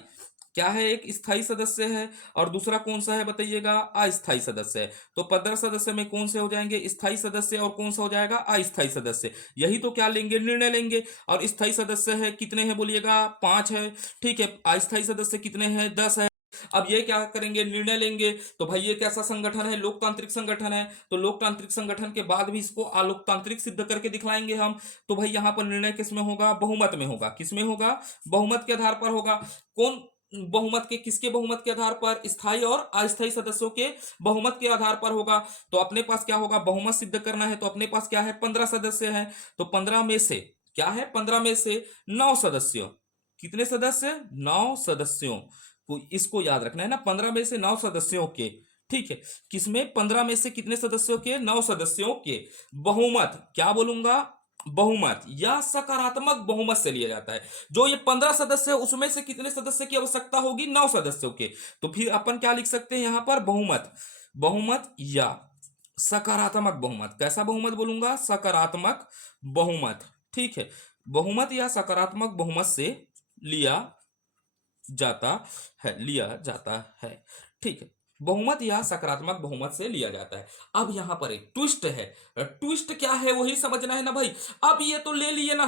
क्या है, एक स्थायी सदस्य है और दूसरा कौन सा है बताइएगा, अस्थायी सदस्य है। तो 15 सदस्य में कौन से हो जाएंगे, स्थायी सदस्य, और कौन सा हो जाएगा, अस्थायी सदस्य। यही तो क्या लेंगे, निर्णय लेंगे। और स्थायी सदस्य है कितने हैं बोलिएगा, 5 है। ठीक है, अस्थायी सदस्य कितने हैं, 10 है। अब ये क्या करेंगे, निर्णय लेंगे। तो भाई ये कैसा संगठन है, लोकतांत्रिक संगठन है। तो लोकतांत्रिक संगठन के बाद भी इसको अलोकतांत्रिक सिद्ध करके दिखलाएंगे हम। तो भाई यहां पर निर्णय किसमें होगा, बहुमत में होगा। किसमें होगा, बहुमत के आधार पर होगा। कौन बहुमत के, किसके बहुमत के आधार पर, स्थायी और अस्थायी सदस्यों के बहुमत के आधार पर होगा। तो अपने पास क्या होगा, बहुमत सिद्ध करना है तो अपने पास क्या है, 15 सदस्य हैं। तो 15 में से क्या है, 15 में से 9 सदस्य, कितने सदस्य, 9 सदस्यों को, इसको याद रखना है ना, 15 में से 9 सदस्यों के। ठीक है, किसमें, 15 में से कितने सदस्यों के, 9 सदस्यों के बहुमत, क्या बोलूंगा, बहुमत या सकारात्मक बहुमत से लिया जाता है। जो ये 15 सदस्य है उसमें से कितने सदस्य की आवश्यकता होगी, 9 सदस्यों के। तो फिर अपन क्या लिख सकते हैं यहां पर, बहुमत, बहुमत या सकारात्मक बहुमत। कैसा बहुमत बोलूंगा, सकारात्मक बहुमत। ठीक है, बहुमत या सकारात्मक बहुमत से लिया जाता लिया जाता है। ठीक है, बहुमत या सकारात्मक बहुमत से लिया जाता है। अब यहां पर एक ट्विस्ट है। ट्विस्ट क्या है वही समझना है ना भाई। अब ये तो ले लिए ना,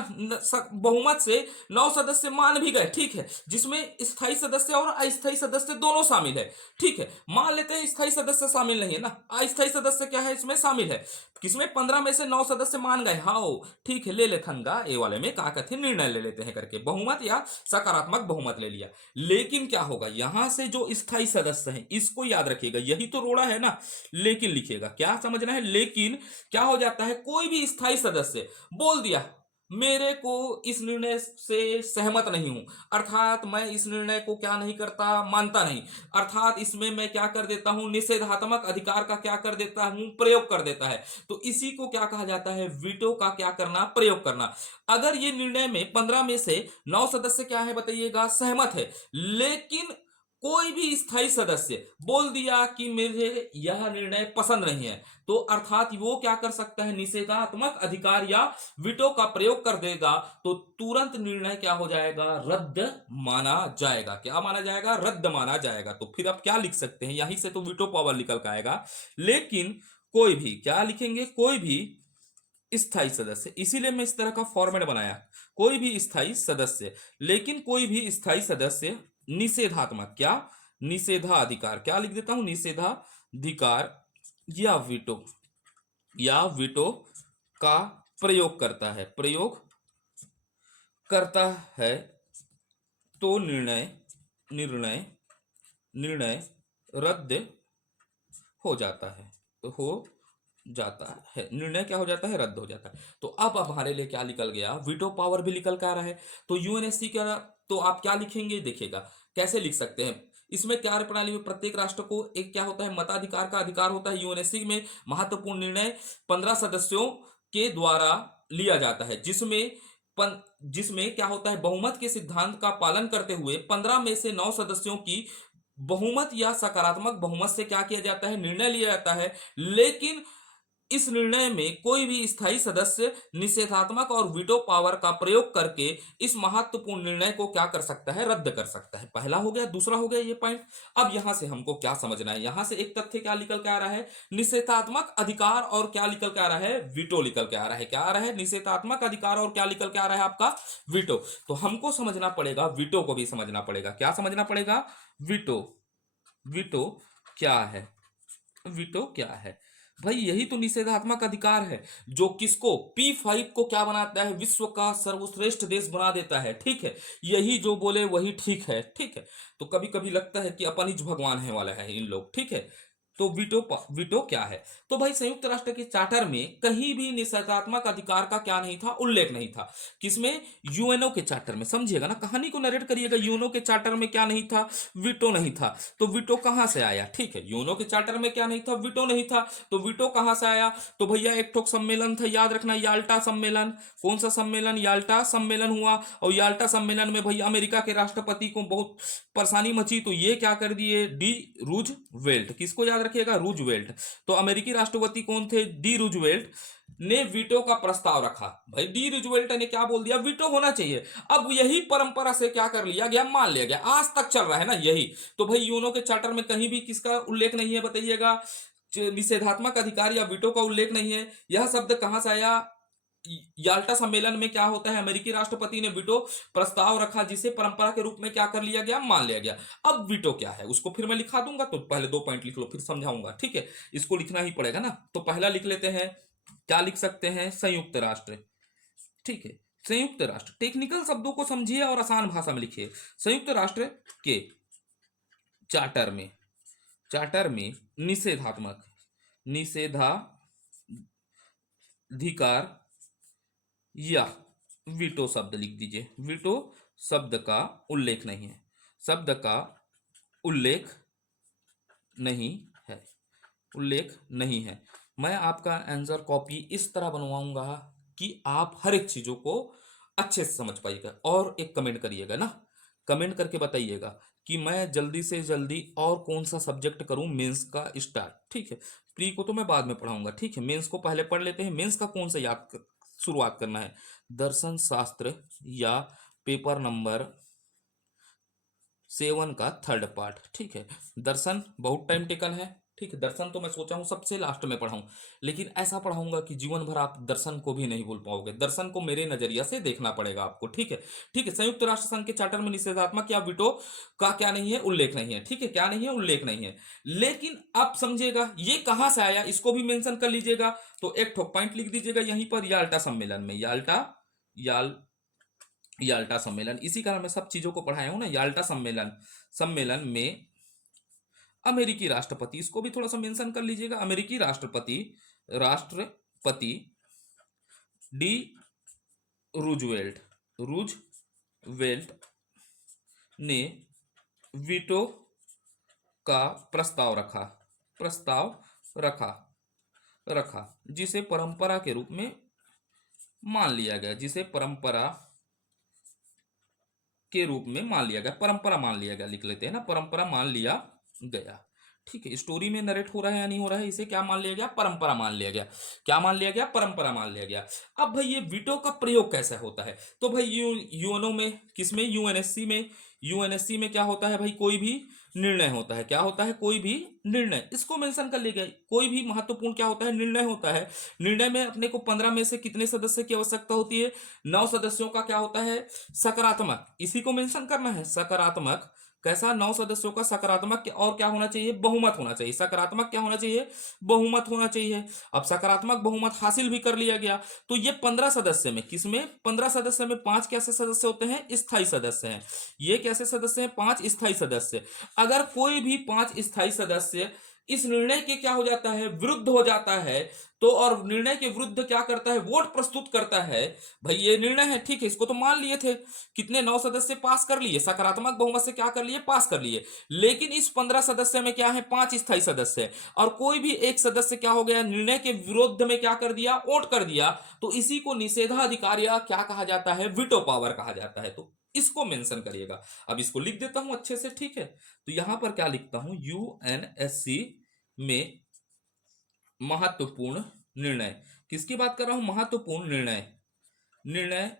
बहुमत से 9 सदस्य मान भी गए, ठीक है, जिसमें स्थायी सदस्य और अस्थायी सदस्य दोनों शामिल है। ठीक है, मान लेते हैं स्थायी सदस्य शामिल नहीं है ना, अस्थायी सदस्य क्या है इसमें शामिल है। किसमें, 15 में से 9 सदस्य मान गए, हाँ ठीक है, ले ले थंगा ए वाले में का कहते निर्णय ले लेते हैं करके, बहुमत या सकारात्मक बहुमत ले लिया। लेकिन क्या होगा, यहां से जो स्थायी सदस्य हैं इसको याद रखिएगा, यही तो रोड़ा है ना। लेकिन लिखिएगा, क्या समझना है, लेकिन क्या हो जाता है, कोई भी स्थायी सदस्य बोल दिया मेरे को इस निर्णय से सहमत नहीं हूं, अर्थात मैं इस निर्णय को क्या नहीं करता, मानता नहीं, अर्थात इसमें मैं क्या कर देता हूं, निषेधात्मक अधिकार का क्या कर देता हूं, प्रयोग कर देता है। तो इसी को क्या कहा जाता है, वीटो का क्या करना, प्रयोग करना। अगर ये निर्णय में 15 में से 9 सदस्य क्या है बताइएगा, सहमत है, लेकिन कोई भी स्थायी सदस्य बोल दिया कि मुझे यह निर्णय पसंद नहीं है, तो अर्थात वो क्या कर सकता है, निषेधात्मक अधिकार या वीटो का प्रयोग कर देगा। तो तुरंत निर्णय क्या हो जाएगा, रद्द माना जाएगा। क्या माना जाएगा, रद्द माना जाएगा। तो फिर आप क्या लिख सकते हैं, यहीं से तो वीटो पावर निकल के आएगा। लेकिन कोई भी, क्या लिखेंगे, कोई भी स्थायी सदस्य, इसीलिए मैं इस तरह का फॉर्मेट बनाया, कोई भी स्थायी सदस्य, लेकिन कोई भी स्थायी सदस्य निषेधात्मक, क्या, निषेधाधिकार, क्या लिख देता हूं, निषेधाधिकार या वीटो का प्रयोग करता है, प्रयोग करता है। तो निर्णय निर्णय निर्णय रद्द हो जाता है, तो हो जाता है, निर्णय क्या हो जाता है, रद्द हो जाता है। तो अब हमारे लिए क्या निकल गया, वीटो पावर भी निकल कर आ रहा है। तो यूएनएससी का, तो आप क्या लिखेंगे देखिएगा, कैसे लिख सकते हैं। इसमें कार्य प्रणाली में प्रत्येक राष्ट्र को एक क्या होता है, मताधिकार का अधिकार होता है। यूएनएससी में महत्वपूर्ण निर्णय 15 सदस्यों के द्वारा लिया जाता है, जिसमें क्या होता है, बहुमत के सिद्धांत का पालन करते हुए 15 में से 9 सदस्यों की बहुमत या सकारात्मक बहुमत से क्या किया जाता है, निर्णय लिया जाता है। लेकिन इस निर्णय में कोई भी स्थायी सदस्य निषेधात्मक और वीटो पावर का प्रयोग करके इस महत्वपूर्ण निर्णय को क्या कर सकता है, रद्द कर सकता है। पहला हो गया। दूसरा हो गया ये पॉइंट। अब यहां से हमको क्या समझना है, यहां से एक तथ्य क्या निकल के आ रहा है, निषेधात्मक अधिकार और क्या निकल के आ रहा है, वीटो निकल के आ रहा है। क्या आ रहा है, निषेधात्मक अधिकार और क्या निकल के आ रहा है आपका, वीटो। तो हमको समझना पड़ेगा, वीटो को भी समझना पड़ेगा। क्या समझना पड़ेगा, वीटो। वीटो क्या है, वीटो क्या है भाई, यही तो निषेधात्मक अधिकार है जो किसको, P5 को क्या बनाता है, विश्व का सर्वश्रेष्ठ देश बना देता है। ठीक है, यही जो बोले वही ठीक है। ठीक है, तो कभी कभी लगता है कि अपन ही भगवान है वाला है इन लोग। ठीक है, तो वीटो, वीटो क्या है, तो भाई संयुक्त राष्ट्र के चार्टर में कहीं भी निषेधात्मक अधिकार का क्या नहीं था, उल्लेख नहीं था। किसमें, यूएनओ के चार्टर में। समझिएगा ना, कहानी को नरेट करिएगा। यूएनओ के चार्टर में क्या नहीं था, वीटो नहीं था। तो वीटो कहां से आया, ठीक है, यूएनओ के चार्टर में क्या नहीं था, वीटो नहीं था, तो वीटो कहां से आया, तो भैया एक ठोक सम्मेलन था, याद रखना, याल्टा सम्मेलन। कौन सा सम्मेलन, याल्टा सम्मेलन हुआ। और याल्टा सम्मेलन में भैया अमेरिका के राष्ट्रपति को बहुत परेशानी मची, तो ये क्या कर दिए, डी रूजवेल्ट। किसको याद रखिएगा, रूजवेल्ट। तो अमेरिकी राष्ट्रपति कौन थे, डी रूजवेल्ट ने वीटो का प्रस्ताव रखा। भाई डी रूजवेल्ट ने क्या बोल दिया, वीटो होना चाहिए। अब यही परंपरा से क्या कर लिया गया, मान लिया गया, आज तक चल रहा है ना यही। तो भाई यूनो के चार्टर में कहीं भी किसका उल्लेख नहीं है, बताइएगा, निषेधात्मक अधिकार या वीटो का उल्लेख नहीं है। यह शब्द कहां से आया, याल्टा सम्मेलन में क्या होता है, अमेरिकी राष्ट्रपति ने वीटो प्रस्ताव रखा, जिसे परंपरा के रूप में क्या कर लिया गया, मान लिया गया। अब वीटो क्या है उसको फिर मैं लिखा दूंगा, तो पहले 2 पॉइंट लिख लो, फिर समझाऊंगा। ठीक है, इसको लिखना ही पड़ेगा ना, तो पहला लिख लेते हैं, क्या लिख सकते हैं, संयुक्त राष्ट्र। ठीक है, संयुक्त राष्ट्र, टेक्निकल शब्दों को समझिए और आसान भाषा में लिखिए। संयुक्त राष्ट्र के चार्टर में, चार्टर में निषेधात्मक, निषेधाधिकार या वीटो शब्द लिख दीजिए। वीटो शब्द का उल्लेख नहीं है, शब्द का उल्लेख नहीं है, उल्लेख नहीं है। मैं आपका आंसर कॉपी इस तरह बनवाऊंगा कि आप हर एक चीजों को अच्छे से समझ पाइएगा। और एक कमेंट करिएगा ना, कमेंट करके बताइएगा कि मैं जल्दी से जल्दी और कौन सा सब्जेक्ट करूं मेंस का स्टार्ट। ठीक है, प्री को तो मैं बाद में पढ़ाऊंगा। ठीक है, मेंस को पहले पढ़ लेते हैं। मेंस का कौन सा शुरुआत करना है, दर्शन शास्त्र या पेपर नंबर 7 का थर्ड पार्ट। ठीक है, दर्शन बहुत टाइम टेकन है। ठीक है, दर्शन तो मैं सोचा हूं सबसे लास्ट में पढ़ाऊं, लेकिन ऐसा पढ़ाऊंगा कि जीवन भर आप दर्शन को भी नहीं भूल पाओगे। दर्शन को मेरे नजरिया से देखना पड़ेगा आपको। ठीक है, ठीक है, संयुक्त राष्ट्र संघ के चार्टर में निषेधात्मक या वीटो का क्या नहीं है, उल्लेख नहीं है। ठीक है, क्या नहीं है, उल्लेख नहीं है। लेकिन आप समझिएगा ये कहां से आया, इसको भी मेंशन कर लीजिएगा। तो एक ठोक पॉइंट लिख दीजिएगा यहीं पर, याल्टा सम्मेलन में, याल्टा सम्मेलन, इसी कारण मैं सब चीजों को पढ़ाया हूं ना। याल्टा सम्मेलन, सम्मेलन में अमेरिकी राष्ट्रपति, इसको भी थोड़ा सा मेंशन कर लीजिएगा, अमेरिकी राष्ट्रपति, राष्ट्रपति डी रूजवेल्ट, रूजवेल्ट ने वीटो का प्रस्ताव रखा, प्रस्ताव रखा, रखा, जिसे परंपरा के रूप में मान लिया गया, जिसे परंपरा के रूप में मान लिया गया, परंपरा मान लिया गया, लिख लेते हैं ना, परंपरा मान लिया गया। ठीक है, स्टोरी में नरेट हो रहा है या नहीं हो रहा है, इसे क्या मान लिया गया, परंपरा मान लिया गया। क्या मान लिया गया, परंपरा मान लिया गया। अब भाई ये वीटो का प्रयोग कैसे होता है, तो भाई यूएनओ में, किसमें, यूएनएससी में, यूएनएससी में क्या होता है भाई, कोई भी निर्णय होता है। क्या होता है, कोई भी निर्णय, इसको मेंशन कर लिया, कोई भी महत्वपूर्ण क्या होता है, निर्णय होता है। निर्णय में अपने को 15 में से कितने सदस्य की आवश्यकता होती है, 9 सदस्यों का क्या होता है, सकारात्मक, इसी को मेंशन करना है, सकारात्मक। कैसा, 9 सदस्यों का सकारात्मक, और क्या होना चाहिए, बहुमत होना चाहिए। सकारात्मक क्या होना चाहिए, बहुमत होना चाहिए। अब सकारात्मक बहुमत हासिल भी कर लिया गया, तो ये 15 सदस्य में, किसमें, 15 सदस्य में 5 कैसे सदस्य होते हैं, स्थायी सदस्य हैं। ये कैसे सदस्य हैं, 5 स्थायी सदस्य। अगर कोई भी 5 स्थायी सदस्य इस निर्णय के क्या हो जाता है, विरुद्ध हो जाता है, तो और निर्णय के विरुद्ध क्या करता है, वोट प्रस्तुत करता है। भाई ये निर्णय है, ठीक है, इसको तो मान लिए थे, कितने, 9 सदस्य पास कर लिए, सकारात्मक बहुमत से क्या कर लिए, पास कर लिए। लेकिन इस 15 सदस्य में क्या है, 5 स्थायी सदस्य है, और कोई भी एक सदस्य क्या हो गया, निर्णय के विरुद्ध में क्या कर दिया, वोट कर दिया, तो इसी को निषेधाधिकार या क्या कहा जाता है, वीटो पावर कहा जाता है। तो इसको मेंशन करिएगा। अब इसको लिख देता हूं अच्छे से। ठीक है, तो यहां पर क्या लिखता हूं, यूएनएससी में महत्वपूर्ण निर्णय। किसकी बात कर रहा हूं? महत्वपूर्ण निर्णय। निर्णय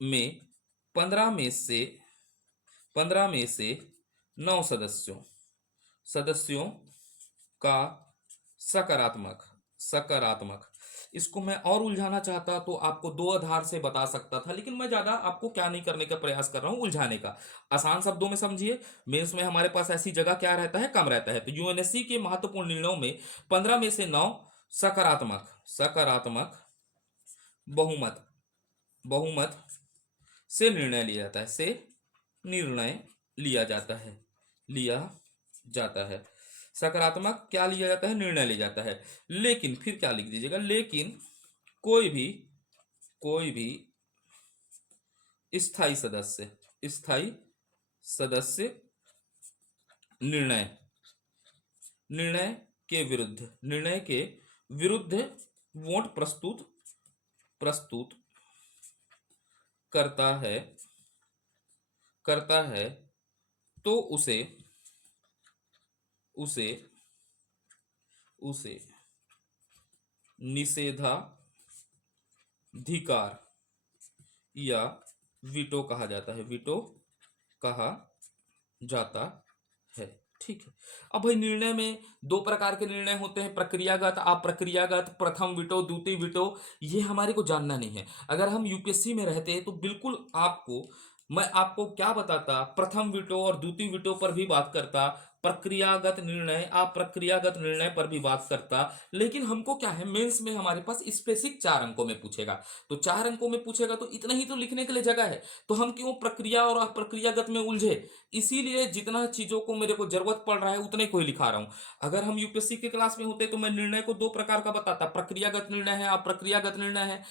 में 15 में से 9 सदस्यों का सकारात्मक सकारात्मक इसको मैं और उलझाना चाहता तो आपको दो आधार से बता सकता था, लेकिन मैं ज्यादा आपको क्या नहीं करने का प्रयास कर रहा हूं, उलझाने का। आसान शब्दों में समझिए, मेंस में हमारे पास ऐसी जगह क्या रहता है? कम रहता है। तो यूएनएससी के महत्वपूर्ण निर्णयों में 15 में से 9 सकारात्मक सकारात्मक बहुमत बहुमत से निर्णय लिया जाता है। निर्णय लिया जाता है लिया जाता है। सकारात्मक क्या लिया जाता है? निर्णय लिया जाता है। लेकिन फिर क्या लिख दीजिएगा? लेकिन कोई भी कोई भी स्थायी सदस्य निर्णय निर्णय निर्णय के विरुद्ध वोट प्रस्तुत करता है तो उसे निषेधाधिकार या वीटो कहा जाता है। ठीक है। अब भाई निर्णय में दो प्रकार के निर्णय होते हैं, प्रक्रियागत, अप्रक्रियागत, प्रथम वीटो, द्वितीय वीटो। ये हमारे को जानना नहीं है। अगर हम यूपीएससी में रहते हैं तो बिल्कुल मैं आपको क्या बताता, प्रथम वीटो और द्वितीय वीटो पर भी बात करता, प्रक्रियागत निर्णय, अप्रक्रियागत निर्णय पर भी बात करता। लेकिन हमको क्या है, मेंस में हमारे पास स्पेसिफिक 4 अंकों में पूछेगा। तो 4 अंकों में पूछेगा तो इतना ही तो लिखने के लिए जगह है। तो हम क्यों प्रक्रिया और अप्रक्रियागत में उलझे? इसीलिए जितना चीजों को मेरे को जरूरत पड़ रहा है उतने को ही लिखा रहा हूं। अगर हम यूपीएससी के क्लास में होते तो मैं निर्णय को 2 प्रकार का बताता, प्रक्रियागत निर्णय है, अप्रक्रियागत निर्णय है।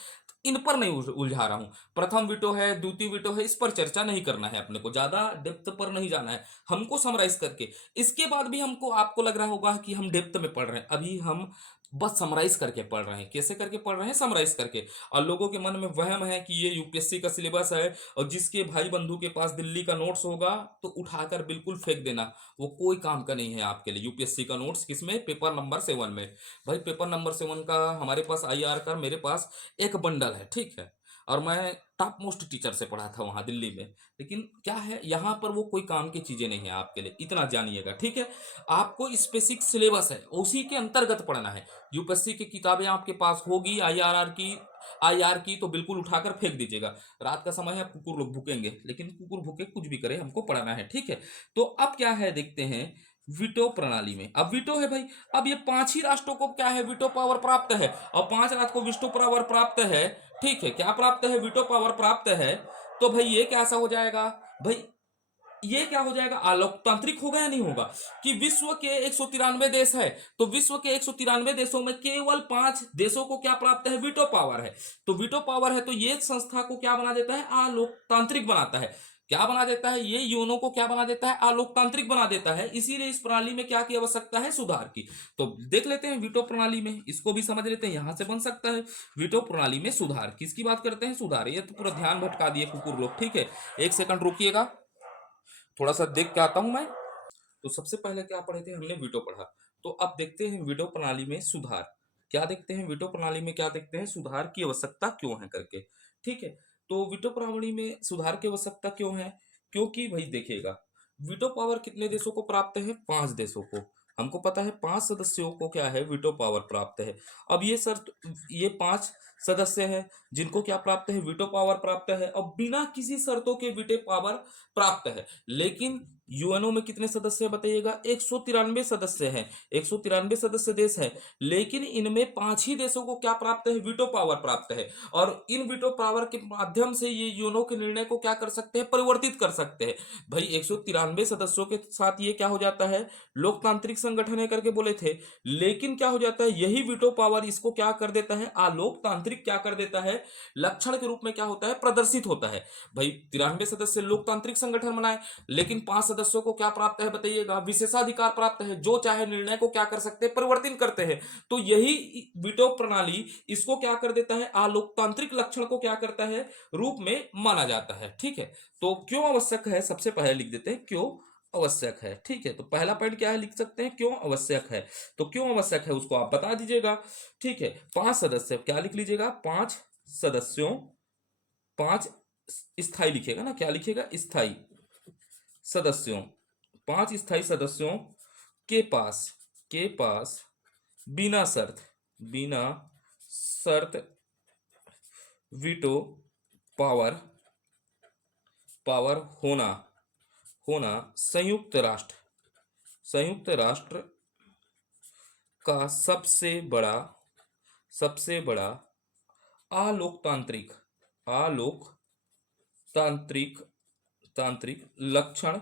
इन पर नहीं उलझा रहा हूं। प्रथम वीटो है, द्वितीय वीटो है, इस पर चर्चा नहीं करना है, अपने को ज्यादा डेप्थ पर नहीं जाना है। हमको समराइज करके, इसके बाद भी आपको लग रहा होगा कि हम डेप्थ में पढ़ रहे हैं, अभी हम बस समराइज करके पढ़ रहे हैं। कैसे करके पढ़ रहे हैं? समराइज करके। और लोगों के मन में वहम है कि ये यूपीएससी का सिलेबस है और जिसके भाई बंधु के पास दिल्ली का नोट्स होगा तो उठाकर बिल्कुल फेंक देना, वो कोई काम का नहीं है आपके लिए। यूपीएससी का नोट्स किसमें? पेपर नंबर 7 में। भाई पेपर नंबर 7 का हमारे पास आईआर का मेरे पास एक बंडल है, ठीक है। और मैं टॉप मोस्ट टीचर से पढ़ा था वहां दिल्ली में। लेकिन क्या है, यहाँ पर वो कोई काम की चीजें नहीं है आपके लिए, इतना जानिएगा, ठीक है। आपको स्पेसिफिक सिलेबस है, उसी के अंतर्गत पढ़ना है। यूपीएससी की किताबें आपके पास होगी, आईआर की तो बिल्कुल उठाकर फेंक दीजिएगा। रात का समय है, कुकुर लोग भूकेंगे, लेकिन कुकुर भूके कुछ भी करे, हमको पढ़ना है, ठीक है। तो अब क्या है, देखते हैं वीटो प्रणाली में। अब वीटो है भाई, अब ये 5 ही राष्ट्रों को क्या है, वीटो पावर प्राप्त है। और 5 राष्ट्र को वीटो पावर प्राप्त है, ठीक है। क्या प्राप्त है? वीटो पावर प्राप्त है। तो भाई ये कैसा हो जाएगा? भाई ये क्या हो जाएगा? अलोकतांत्रिक होगा या नहीं होगा? कि विश्व के 193 देश है, तो विश्व के 193 देशों में केवल 5 देशों को क्या प्राप्त है? वीटो पावर है। तो वीटो पावर है तो ये संस्था को क्या बना देता है? अलोकतांत्रिक बनाता है। क्या बना देता है? ये यूनो को क्या बना देता है? अलोकतांत्रिक बना देता है। इसीलिए इस प्रणाली में क्या की आवश्यकता है? सुधार की। तो देख लेते हैं वीटो प्रणाली में, इसको भी समझ लेते हैं, यहां से बन सकता है वीटो प्रणाली में सुधार। किसकी बात करते हैं? सुधार। ये तो पूरा ध्यान भटका दिए कुकुर लोग, ठीक है। 1 सेकंड रुकिएगा, थोड़ा सा देख के आता हूं मैं। तो सबसे पहले क्या पढ़े थे? हमने वीटो पढ़ा। तो अब देखते हैं वीटो प्रणाली में सुधार। क्या देखते हैं वीटो प्रणाली में? क्या देखते हैं? सुधार की आवश्यकता क्यों है करके, ठीक है। तो वीटो प्रणाली में सुधार की आवश्यकता क्यों है? क्योंकि भाई देखिएगा, वीटो पावर कितने देशों को प्राप्त है? 5 देशों को। हमको पता है 5 सदस्यों को क्या है? वीटो पावर प्राप्त है। अब ये 5 सदस्य हैं जिनको क्या प्राप्त है? वीटो पावर प्राप्त है। अब बिना किसी शर्तों के वीटो पावर प्राप्त है। लेकिन यूएनओ में कितने सदस्य हैं बताइएगा? 193 सदस्य हैं, 193 सदस्य देश हैं। लेकिन इनमें 5 ही देशों को क्या प्राप्त है? वीटो पावर प्राप्त है। और इन वीटो पावर के माध्यम से ये यूएनओ के निर्णय को क्या कर सकते हैं? परिवर्तित कर सकते हैं। भाई 193 सदस्यों के साथ ये क्या हो जाता है? लोकतांत्रिक संगठन है करके बोले थे। लेकिन क्या हो जाता है? यही वीटो पावर इसको क्या कर देता है? अलोकतांत्रिक क्या कर देता है? लक्षण के रूप में क्या होता है? प्रदर्शित होता है। भाई 93 सदस्य लोकतांत्रिक संगठन बनाए, लेकिन 5 सदस्यों को क्या प्राप्त है बताइएगा? विशेषाधिकार प्राप्त है, जो चाहे निर्णय को क्या कर सकते हैं? परिवर्तित करते हैं। तो यही वीटो प्रणाली इसको क्या कर देता है? अलोकतांत्रिक लक्षण को क्या करता है? रूप में माना जाता है, ठीक है। तो क्यों आवश्यक है? सबसे पहले लिख देते हैं क्यों आवश्यक है। ठीक है, तो पहला पॉइंट क्या है लिख सकते हैं, क्यों आवश्यक है। तो क्यों आवश्यक है उसको आप बता दीजिएगा। ठीक है, 5 सदस्य, क्या लिख लीजिएगा, 5 सदस्यों, 5 स्थाई लिखेगा ना, क्या लिखेगा, स्थाई सदस्यों, 5 स्थाई सदस्यों के पास बिना शर्त वीटो पावर पावर होना संयुक्त राष्ट्र का सबसे बड़ा आलोकतांत्रिक आलोकतांत्रिक तांत्रिक लक्षण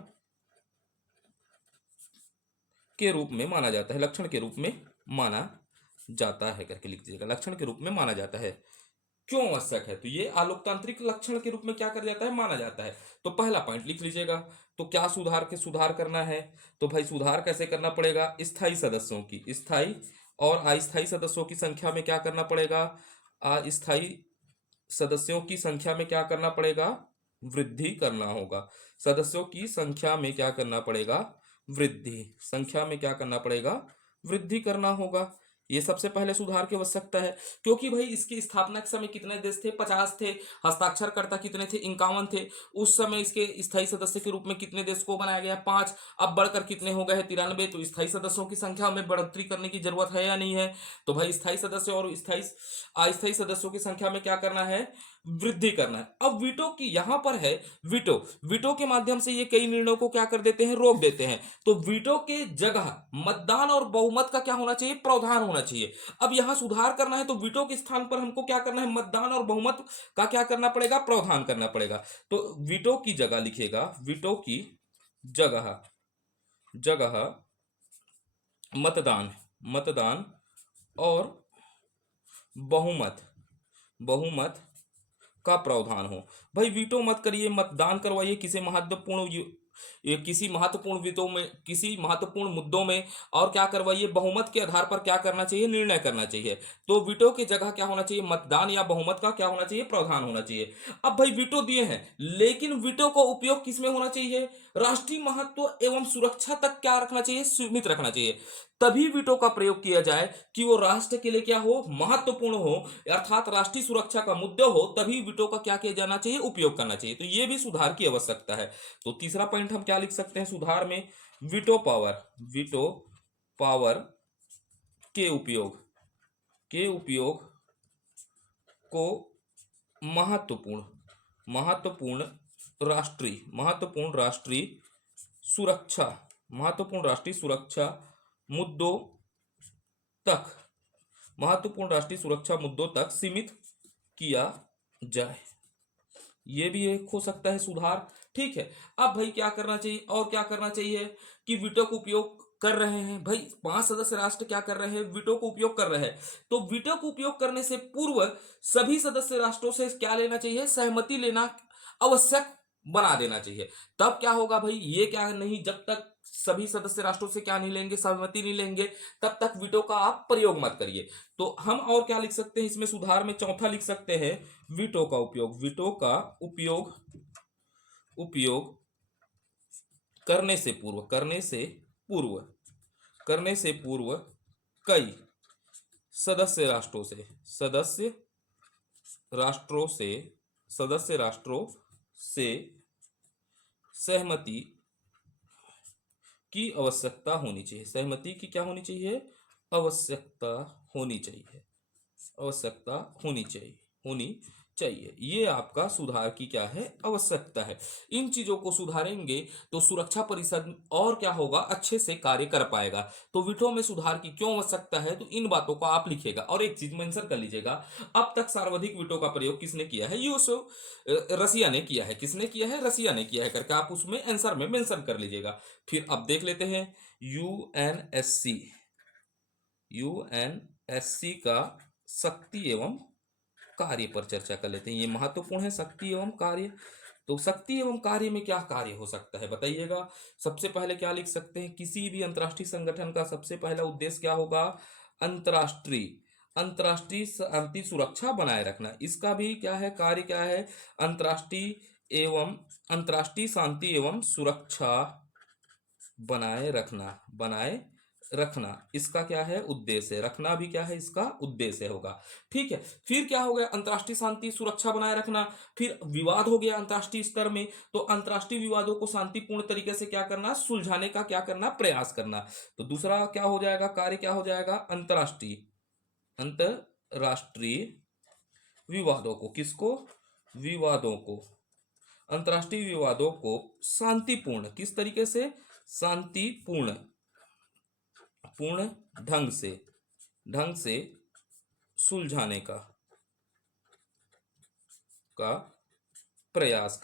के रूप में माना जाता है, लक्षण के रूप में माना जाता है करके लिख दीजिएगा, लक्षण के रूप में माना जाता है। क्यों आवश्यक है, तो ये आलोकतांत्रिक लक्षण के रूप में क्या कर जाता है, माना जाता है। तो पहला पॉइंट लिख लीजिएगा। तो क्या सुधार करना है, तो भाई सुधार कैसे करना पड़ेगा, स्थायी सदस्यों की, स्थायी और अस्थायी सदस्यों की संख्या में क्या करना पड़ेगा, अस्थायी सदस्यों की संख्या में क्या करना पड़ेगा, वृद्धि करना होगा। सदस्यों की संख्या में क्या करना पड़ेगा, वृद्धि करना होगा। ये सबसे पहले सुधार की आवश्यकता है, क्योंकि भाई इसकी स्थापना के समय कितने देश थे, 50 थे। हस्ताक्षरकर्ता कितने थे, 51 थे। उस समय इसके स्थायी सदस्य के रूप में कितने देश को बनाया गया, 5। अब बढ़कर कितने हो गए हैं, 93। तो स्थायी सदस्यों की संख्या में बढ़ोतरी करने की जरूरत है या नहीं है। तो भाई स्थायी सदस्य और अस्थायी सदस्यों की संख्या में क्या करना है, वृद्धि करना है। अब वीटो की यहां पर है, वीटो के माध्यम से ये कई निर्णयों को क्या कर देते हैं, रोक देते हैं। तो वीटो के जगह मतदान और बहुमत का क्या होना चाहिए, प्रावधान होना चाहिए। अब यहां सुधार करना है, तो वीटो के स्थान पर हमको क्या करना है, मतदान और बहुमत का क्या करना पड़ेगा, प्रावधान करना पड़ेगा। तो वीटो की जगह लिखेगा, वीटो की जगह जगह मतदान और बहुमत बहुमत का प्रावधान हो। भाई वीटो मत करिए, मतदान करवाइए किसी महत्वपूर्ण मुद्दों में, और क्या करवाइए, बहुमत के आधार पर क्या करना चाहिए, निर्णय करना चाहिए। तो वीटो की जगह क्या होना चाहिए, मतदान या बहुमत का क्या होना चाहिए, प्रावधान होना चाहिए। अब भाई वीटो दिए हैं, लेकिन वीटो का उपयोग किसमें होना चाहिए, राष्ट्रीय महत्व एवं सुरक्षा तक क्या रखना चाहिए, सीमित रखना चाहिए। तभी वीटो का प्रयोग किया जाए कि वो राष्ट्र के लिए क्या हो, महत्वपूर्ण हो, अर्थात राष्ट्रीय सुरक्षा का मुद्दा हो, तभी वीटो का क्या किया जाना चाहिए, उपयोग करना चाहिए। तो ये भी सुधार की आवश्यकता है। तो तीसरा पॉइंट हम क्या लिख सकते हैं सुधार में, वीटो पावर के उपयोग को महत्वपूर्ण सुरक्षा महत्वपूर्ण राष्ट्रीय सुरक्षा मुद्दों तक सीमित किया जाए। ये भी एक हो सकता है सुधार। ठीक है, अब भाई क्या करना चाहिए, और क्या करना चाहिए कि वीटो को उपयोग कर रहे हैं, भाई 5 सदस्य राष्ट्र क्या कर रहे हैं, वीटो को उपयोग कर रहे हैं। तो वीटो को उपयोग करने से पूर्व सभी सदस्य राष्ट्रों से क्या लेना चाहिए, सहमति लेना आवश्यक बना देना चाहिए। तब क्या होगा भाई, ये क्या नहीं, जब तक सभी सदस्य राष्ट्रों से क्या नहीं लेंगे, सहमति नहीं लेंगे, तब तक वीटो का आप प्रयोग मत करिए। तो हम और क्या लिख सकते हैं इसमें सुधार में, चौथा लिख सकते हैं, वीटो का उपयोग करने से पूर्व कई सदस्य राष्ट्रों से सहमति की आवश्यकता होनी चाहिए। सहमति की क्या होनी चाहिए, आवश्यकता होनी चाहिए होनी चाहिए। ये आपका सुधार की क्या है, आवश्यकता है। इन चीजों को सुधारेंगे तो सुरक्षा परिषद और क्या होगा, अच्छे से कार्य कर पाएगा। तो वीटो में सुधार की क्यों आवश्यकता है, तो इन बातों को आप लिखेगा। और एक चीज मेंशन कर लीजिएगा, अब तक सर्वाधिक वीटो का प्रयोग किसने किया है, रसिया ने किया है। किसने किया है, रसिया ने किया है करके आप उसमें आंसर में मेंशन कर लीजिएगा। फिर अब देख लेते हैं यूएनएससी का शक्ति एवं कार्य पर चर्चा कर लेते हैं। ये महत्वपूर्ण है, शक्ति एवं कार्य। तो शक्ति एवं कार्य में क्या कार्य हो सकता है बताइएगा। सबसे पहले क्या लिख सकते हैं, किसी भी अंतर्राष्ट्रीय संगठन का सबसे पहला उद्देश्य क्या होगा, अंतर्राष्ट्रीय शांति सुरक्षा बनाए रखना। इसका भी क्या है, कार्य क्या है, अंतर्राष्ट्रीय शांति एवं सुरक्षा बनाए रखना, बनाए रखना इसका क्या है, उद्देश्य। रखना भी क्या है, इसका उद्देश्य होगा। ठीक है। फिर क्या हो गया, अंतर्राष्ट्रीय शांति सुरक्षा बनाए रखना। फिर विवाद हो गया अंतर्राष्ट्रीय स्तर में, तो अंतर्राष्ट्रीय विवादों को शांतिपूर्ण तरीके से क्या करना, सुलझाने का क्या करना, प्रयास करना। तो दूसरा क्या हो जाएगा, कार्य क्या हो जाएगा, अंतर्राष्ट्रीय, अंतर्राष्ट्रीय विवादों को, किसको, विवादों को, अंतर्राष्ट्रीय विवादों को शांतिपूर्ण, किस तरीके से, शांतिपूर्ण, पूर्ण ढंग से सुलझाने का प्रयास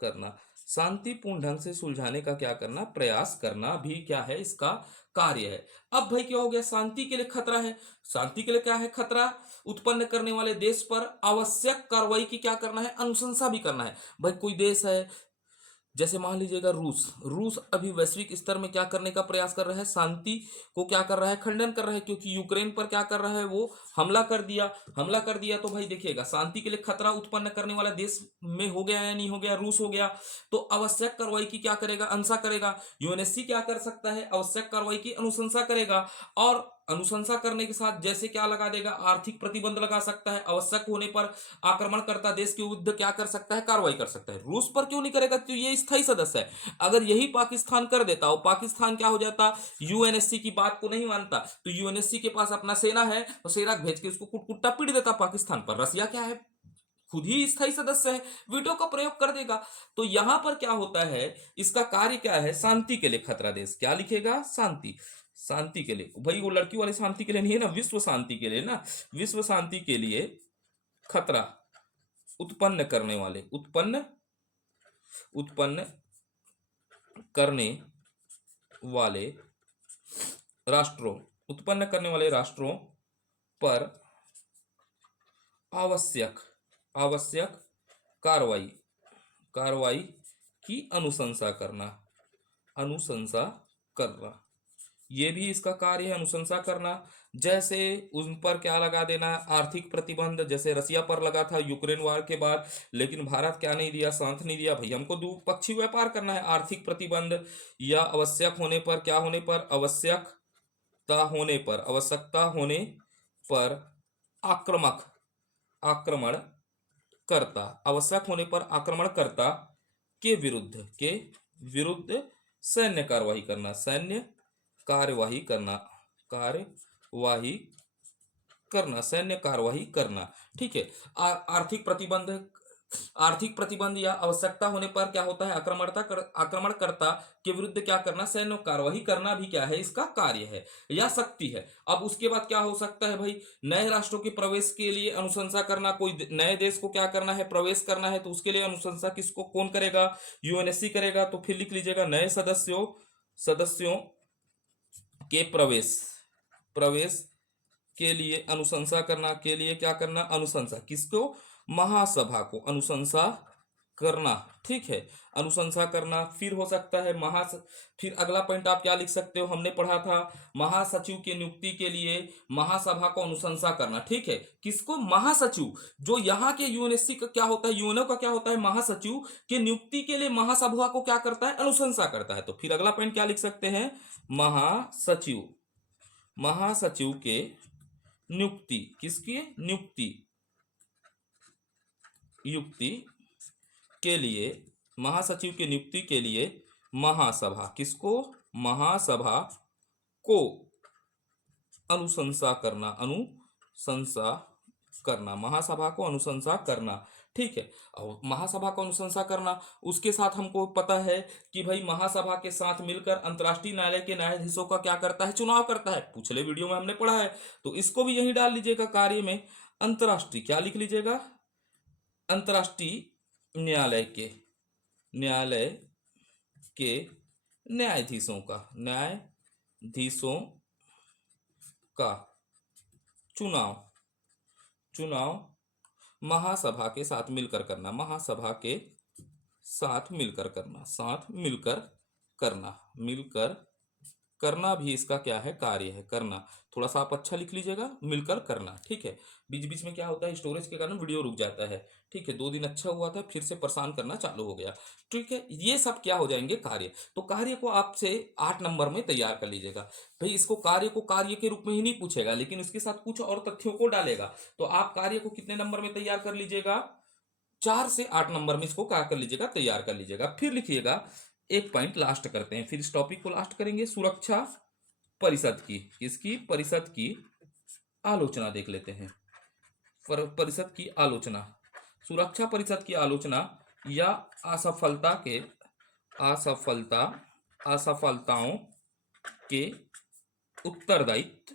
करना। शांतिपूर्ण ढंग से सुलझाने का क्या करना, प्रयास करना भी क्या है, इसका कार्य है। अब भाई क्या हो गया, शांति के लिए खतरा है। शांति के लिए क्या है, खतरा उत्पन्न करने वाले देश पर आवश्यक कार्रवाई की क्या करना है, अनुशंसा भी करना है। भाई कोई देश है, जैसे मान लीजिएगा रूस, रूस अभी वैश्विक स्तर में क्या करने का प्रयास कर रहा है, शांति को क्या कर रहा है, खंडन कर रहा है, क्योंकि यूक्रेन पर क्या कर रहा है, वो हमला कर दिया। तो भाई देखिएगा, शांति के लिए खतरा उत्पन्न करने वाला देश में हो गया या नहीं हो गया, रूस हो गया। तो आवश्यक कार्रवाई की क्या करेगा, अनुशंसा करेगा। यूएनएससी क्या कर सकता है, आवश्यक कार्रवाई की अनुशंसा करेगा। और अनुशंसा करने के साथ जैसे क्या लगा देगा, आर्थिक प्रतिबंध लगा सकता है। आवश्यक होने पर आक्रमणकर्ता देश के विरुद्ध क्या कर सकता है, कार्रवाई कर सकता है। रूस पर क्यों नहीं करेगा, तो ये स्थायी सदस्य है। अगर यही पाकिस्तान कर देता हो, पाकिस्तान क्या हो जाता, यूएनएससी की बात को नहीं मानता, तो यूएनएससी के पास अपना सेना है, तो सेना भेज के उसको कुटकुट्टा पीट देता पाकिस्तान पर। रसिया क्या है, खुद ही स्थायी सदस्य है, वीटो का प्रयोग कर देगा। तो यहां पर क्या होता है, इसका कार्य क्या है, शांति के लिए खतरा देश, क्या लिखेगा, शांति, शांति के लिए। भाई वो लड़की वाली शांति के लिए नहीं है ना, विश्व शांति के लिए ना, विश्व शांति के लिए खतरा उत्पन्न करने वाले, उत्पन्न करने वाले राष्ट्रों, उत्पन्न करने वाले राष्ट्रों पर आवश्यक कार्रवाई कार्रवाई की अनुशंसा करना। ये भी इसका कार्य है, अनुशंसा करना। जैसे उन पर क्या लगा देना, आर्थिक प्रतिबंध, जैसे रसिया पर लगा था यूक्रेन वार के बाद, लेकिन भारत क्या नहीं दिया, साथ नहीं दिया। भाई हमको द्विपक्षीय व्यापार करना है, आर्थिक प्रतिबंध या आवश्यक होने पर, क्या होने पर, आवश्यकता होने पर आक्रमक आक्रमण करता, आवश्यक होने पर आक्रमणकर्ता के विरुद्ध सैन्य कार्यवाही करना, सैन्य कार्यवाही करना। ठीक है। आर्थिक प्रतिबंध या आवश्यकता होने पर क्या होता है, आक्रमणकर्ता के विरुद्ध क्या करना, सैन्य कार्यवाही करना भी क्या है, इसका कार्य है या शक्ति है। अब उसके बाद क्या हो सकता है भाई, नए राष्ट्रों के प्रवेश के लिए अनुशंसा करना। कोई नए देश को क्या करना है, प्रवेश करना है, तो उसके लिए अनुशंसा किसको, कौन करेगा, यूएनएससी करेगा। तो फिर लिख लीजिएगा, नए सदस्यों के प्रवेश के लिए अनुशंसा करना, के लिए क्या करना, अनुशंसा, किसको, महासभा को अनुशंसा करना। ठीक है, अनुशंसा करना। फिर हो सकता है फिर अगला पॉइंट आप क्या लिख सकते हो, हमने पढ़ा था, महासचिव की नियुक्ति के लिए महासभा को अनुशंसा करना। ठीक है, किसको, महासचिव, जो यहाँ के यूएनएससी का क्या होता है, यूएनओ का क्या होता है, महासचिव के नियुक्ति के लिए महासभा को क्या करता है, अनुशंसा करता है। तो फिर अगला पॉइंट क्या लिख सकते हैं, महासचिव के नियुक्ति, किसकी नियुक्ति के लिए, महासचिव की नियुक्ति के लिए महासभा, किसको, महासभा को अनुशंसा करना, महासभा को अनुशंसा करना। ठीक है, और महासभा को अनुशंसा करना, उसके साथ हमको पता है कि भाई महासभा के साथ मिलकर अंतर्राष्ट्रीय न्यायालय के न्यायाधीशों का क्या करता है, चुनाव करता है। पिछले वीडियो में हमने पढ़ा है, तो इसको भी यही डाल लीजिएगा कार्य में। अंतर्राष्ट्रीय क्या लिख लीजिएगा, अंतर्राष्ट्रीय न्यायालय के न्यायाधीशों का चुनाव महासभा के साथ मिलकर करना, मिलकर करना भी इसका क्या है, कार्य है, करना। थोड़ा सा आप अच्छा लिख लीजिएगा, मिलकर करना, ठीक है। बीच बीच में क्या होता है, स्टोरेज के कारण वीडियो रुक जाता है, ठीक है। 2 दिन अच्छा हुआ था, फिर से परेशान करना चालू हो गया, ठीक है। ये सब क्या हो जाएंगे, कार्य। तो कार्य को आपसे 8 नंबर में तैयार कर लीजिएगा। भाई इसको कार्य को कार्य के रूप में ही नहीं पूछेगा, लेकिन उसके साथ कुछ और तथ्यों को डालेगा। तो आप कार्य को कितने नंबर में तैयार कर लीजिएगा, 4 से 8 नंबर में इसको क्या कर लीजिएगा, तैयार कर लीजिएगा। फिर लिखिएगा, एक पॉइंट लास्ट करते हैं, फिर इस टॉपिक को लास्ट करेंगे। सुरक्षा परिषद की, इसकी परिषद की आलोचना देख लेते हैं। परिषद की आलोचना, सुरक्षा परिषद की आलोचना या असफलता के, असफलता, असफलताओं के उत्तरदायित्व,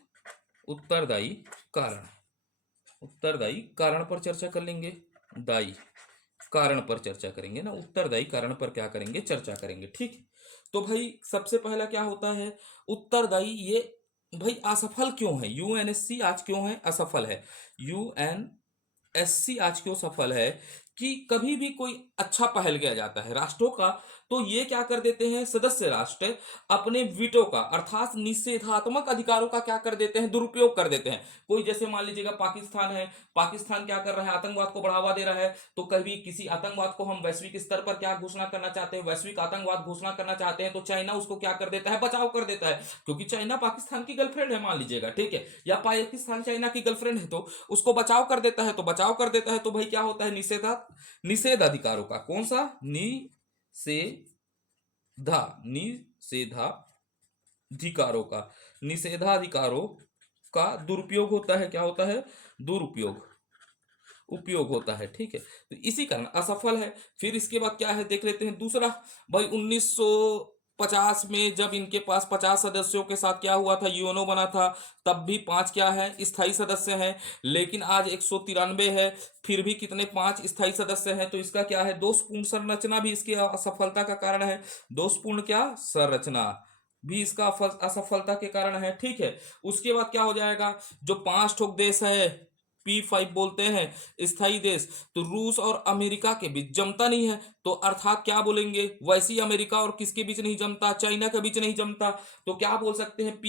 उत्तरदायी कारण, उत्तरदायी कारण पर चर्चा कर लेंगे। दायी कारण पर चर्चा करेंगे ना, उत्तरदायी कारण पर क्या करेंगे, चर्चा करेंगे, ठीक। तो भाई सबसे पहला क्या होता है, उत्तरदायी। ये भाई असफल क्यों है, यूएनएससी आज क्यों है असफल है, यूएनएससी आज क्यों सफल है, कि कभी भी कोई अच्छा पहल किया जाता है राष्ट्रों का, तो ये क्या कर देते हैं, सदस्य राष्ट्र अपने वीटो का अर्थात निषेधात्मक अधिकारों का क्या कर देते हैं, दुरुपयोग कर देते हैं। कोई जैसे मान लीजिएगा पाकिस्तान है, पाकिस्तान क्या कर रहा है, आतंकवाद को बढ़ावा दे रहा है, तो कभी किसी आतंकवाद को हम वैश्विक स्तर पर क्या घोषणा करना चाहते हैं, वैश्विक आतंकवाद घोषणा करना चाहते हैं, तो चाइना उसको क्या कर देता है, बचाव कर देता है, क्योंकि चाइना पाकिस्तान की गर्लफ्रेंड है मान लीजिएगा, ठीक है, या पाकिस्तान चाइना की गर्लफ्रेंड है, तो उसको बचाव कर देता है, तो बचाव कर देता है, तो भाई क्या होता है, निषेध अधिकारों का, कौन सा, निषेधाधिकारों का, निषेधाधिकारों का दुरुपयोग होता है, क्या होता है, दुरुपयोग, उपयोग होता है, ठीक है। तो इसी कारण असफल है। फिर इसके बाद क्या है, देख लेते हैं दूसरा। भाई 1950 में जब इनके पास 50 सदस्यों के साथ क्या हुआ था, यूएनओ बना था, तब भी 5 क्या है, स्थायी सदस्य हैं, लेकिन आज 193 है, फिर भी कितने, 5 स्थायी सदस्य हैं। तो इसका क्या है, दोषपूर्ण संरचना भी इसकी असफलता का कारण है, दोषपूर्ण क्या, संरचना भी इसका असफलता के कारण है, ठीक है। उसके बाद क्या हो जाएगा, जो 5 ठोक देश है, P5 बोलते हैं स्थायी देश, तो रूस और अमेरिका के बीच जमता नहीं है, तो अर्थात क्या बोलेंगे, वैसे ही अमेरिका और किसके बीच नहीं जमता, चाइना के बीच नहीं जमता, तो क्या बोल सकते हैं,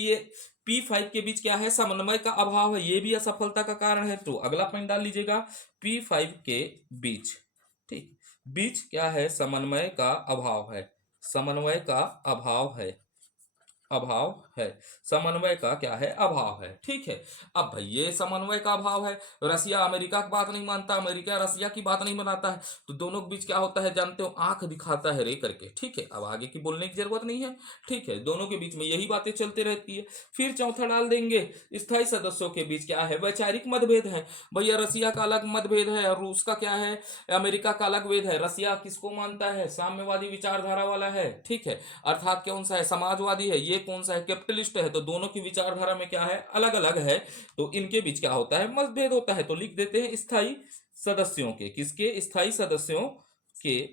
P5 के बीच क्या है, समन्वय का अभाव है, ये भी असफलता का कारण है। तो अगला पॉइंट डाल लीजिएगा, P5 के बीच, ठीक, बीच क्या है, समन्वय का अभाव है, समन्वय का अभाव है, अभाव है, समन्वय का क्या है, अभाव है, ठीक है। अब भाई ये समन्वय का अभाव है, रसिया अमेरिका की बात नहीं मानता, अमेरिका रसिया की बात नहीं मानता है, तो दोनों के बीच क्या होता है, जानते हो, आंख दिखाता है रे करके, ठीक है। अब आगे की बोलने की जरूरत नहीं है, ठीक है, दोनों के बीच में यही बातें चलते रहती है। फिर चौथा डाल देंगे, स्थायी सदस्यों के बीच क्या है, वैचारिक मतभेद है। भैया रसिया का अलग मतभेद है और रूस का क्या है, अमेरिका का अलग वेद है। रसिया किसको मानता है, साम्यवादी विचारधारा वाला है, ठीक है, अर्थात कौन सा है, समाजवादी है, ये कौन सा है, कैपिटलिस्ट है। तो दोनों की विचारधारा में क्या है, अलग अलग है, तो इनके बीच क्या होता है, मतभेद होता है। तो लिख देते हैं स्थायी सदस्यों के, किसके, स्थायी सदस्यों के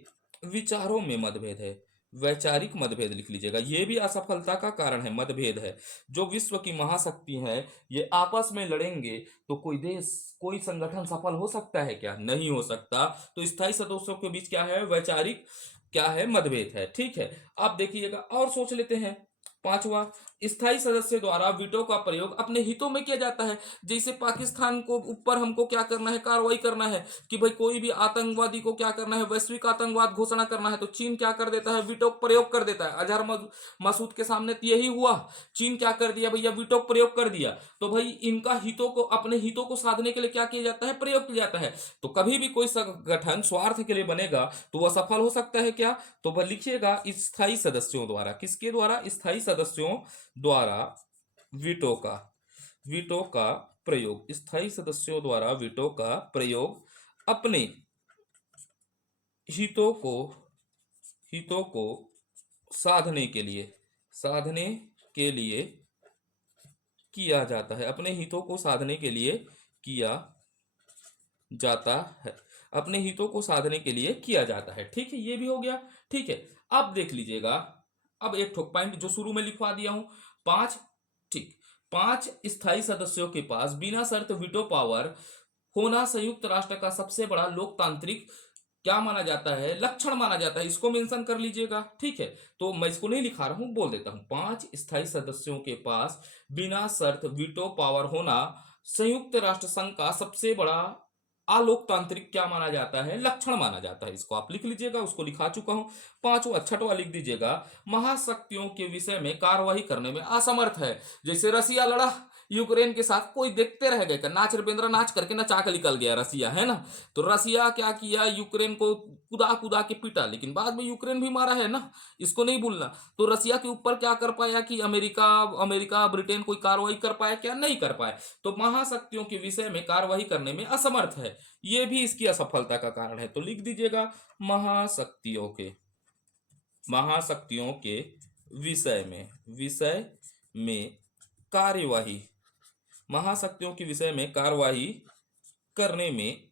विचारों में मतभेद है, वैचारिक मतभेद लिख लीजिएगा, ये भी असफलता का कारण है, मतभेद है। जो विश्व की महाशक्ति है, ये आपस में लड़ेंगे तो कोई देश, कोई संगठन सफल हो सकता है क्या, नहीं हो सकता। तो स्थायी सदस्यों के बीच क्या है, वैचारिक क्या है, मतभेद है, ठीक है। आप देखिएगा और सोच लेते हैं, पांचवा, स्थायी सदस्य द्वारा वीटो का प्रयोग अपने हितों में किया जाता है। जैसे पाकिस्तान को ऊपर हमको क्या करना है, कार्रवाई करना है कि भाई कोई भी आतंकवादी को क्या करना है, वैश्विक आतंकवाद घोषणा करना है, तो चीन क्या कर देता है, वीटो प्रयोग कर देता है। अजहर मसूद के सामने तो यही हुआ, चीन क्या कर दिया भैया, वीटो प्रयोग कर दिया। तो भाई इनका हितों को, अपने हितों को साधने के लिए क्या किया जाता है, प्रयोग किया जाता है। तो कभी भी कोई संगठन स्वार्थ के लिए बनेगा तो वह सफल हो सकता है क्या, तो वह लिखिएगा, स्थायी सदस्यों द्वारा, किसके द्वारा, स्थायी सदस्यों द्वारा वीटो का, वीटो का प्रयोग, स्थायी सदस्यों द्वारा वीटो का प्रयोग अपने हितों को, हितों को साधने के लिए, साधने के लिए किया जाता है, अपने हितों को साधने के लिए किया जाता है, अपने हितों को साधने के लिए किया जाता है, ठीक है, ये भी हो गया, ठीक है। अब देख लीजिएगा, अब एक ठोक पॉइंट जो शुरू में लिखवा दिया हूं, 5, ठीक, 5 स्थायी सदस्यों के पास बिना शर्त वीटो पावर होना संयुक्त राष्ट्र का सबसे बड़ा लोकतांत्रिक क्या माना जाता है, लक्षण माना जाता है, इसको मेंशन कर लीजिएगा। ठीक है, तो मैं इसको नहीं लिखा रहा हूं, बोल देता हूं। 5 स्थायी सदस्यों के पास बिना शर्त वीटो पावर होना संयुक्त राष्ट्र संघ का सबसे बड़ा अलोकतांत्रिक क्या माना जाता है, लक्षण माना जाता है। इसको आप लिख लीजिएगा, उसको लिखा चुका हूं। पांचवा छठवा लिख दीजिएगा, महाशक्तियों के विषय में कार्यवाही करने में असमर्थ है। जैसे रसिया लड़ा यूक्रेन के साथ, कोई देखते रह गए, नाच रविंद्र नाच करके नचा के निकल गया रसिया, है ना। तो रसिया क्या किया, यूक्रेन को कुदा कुदा के पीटा, लेकिन बाद में यूक्रेन भी मारा है ना, इसको नहीं भूलना। तो रसिया के ऊपर क्या कर पाया कि अमेरिका अमेरिका ब्रिटेन कोई कार्रवाई कर पाया क्या, नहीं कर पाए। तो महाशक्तियों के विषय में कार्रवाई करने में असमर्थ है, ये भी इसकी असफलता का कारण है। तो लिख दीजिएगा, महाशक्तियों के विषय में कार्यवाही, महाशक्तियों के विषय में कार्यवाही करने में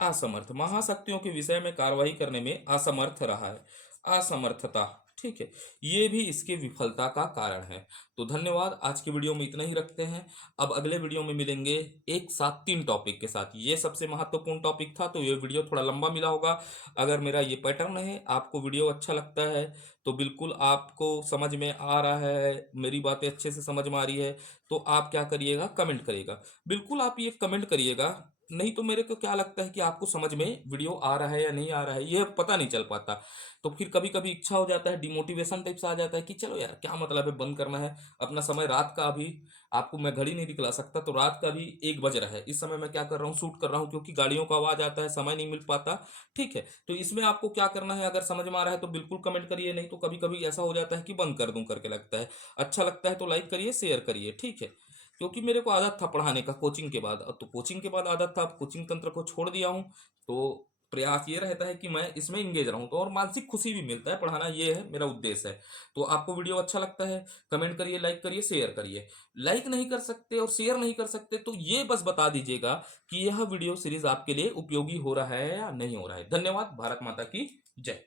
असमर्थ, महाशक्तियों के विषय में कार्यवाही करने में असमर्थ रहा है, असमर्थता। ठीक है, ये भी इसके विफलता का कारण है। तो धन्यवाद, आज की वीडियो में इतना ही रखते हैं। अब अगले वीडियो में मिलेंगे एक साथ 3 टॉपिक के साथ। ये सबसे महत्वपूर्ण टॉपिक था, तो ये वीडियो थोड़ा लंबा मिला होगा। अगर मेरा ये पैटर्न है, आपको वीडियो अच्छा लगता है, तो बिल्कुल आपको समझ में आ रहा है, मेरी बातें अच्छे से समझ में आ रही है, तो आप क्या करिएगा, कमेंट करिएगा। बिल्कुल आप ये कमेंट करिएगा, नहीं तो मेरे को क्या लगता है कि आपको समझ में वीडियो आ रहा है या नहीं आ रहा है, यह पता नहीं चल पाता। तो फिर कभी कभी इच्छा हो जाता है, डिमोटिवेशन टाइप से आ जाता है कि चलो यार क्या मतलब है, बंद करना है। अपना समय रात का, अभी आपको मैं घड़ी नहीं दिखला सकता, तो रात का भी 1 बज रहा है। इस समय मैं क्या कर रहा हूँ, शूट कर रहा हूँ, क्योंकि गाड़ियों का आवाज आता है, समय नहीं मिल पाता। ठीक है, तो इसमें आपको क्या करना है, अगर समझ में आ रहा है तो बिल्कुल कमेंट करिए, नहीं तो कभी कभी ऐसा हो जाता है कि बंद कर दूं करके लगता है। अच्छा लगता है तो लाइक करिए, शेयर करिए। ठीक है, क्योंकि मेरे को आदत था पढ़ाने का कोचिंग के बाद, अब तो कोचिंग के बाद आदत था, अब कोचिंग तंत्र को छोड़ दिया हूँ। तो प्रयास ये रहता है कि मैं इसमें इंगेज रहूं, तो और मानसिक खुशी भी मिलता है, पढ़ाना ये है मेरा उद्देश्य है। तो आपको वीडियो अच्छा लगता है, कमेंट करिए, लाइक करिए, शेयर करिए। लाइक नहीं कर सकते और शेयर नहीं कर सकते, तो ये बस बता दीजिएगा कि यह वीडियो सीरीज आपके लिए उपयोगी हो रहा है या नहीं हो रहा है। धन्यवाद, भारत माता की जय।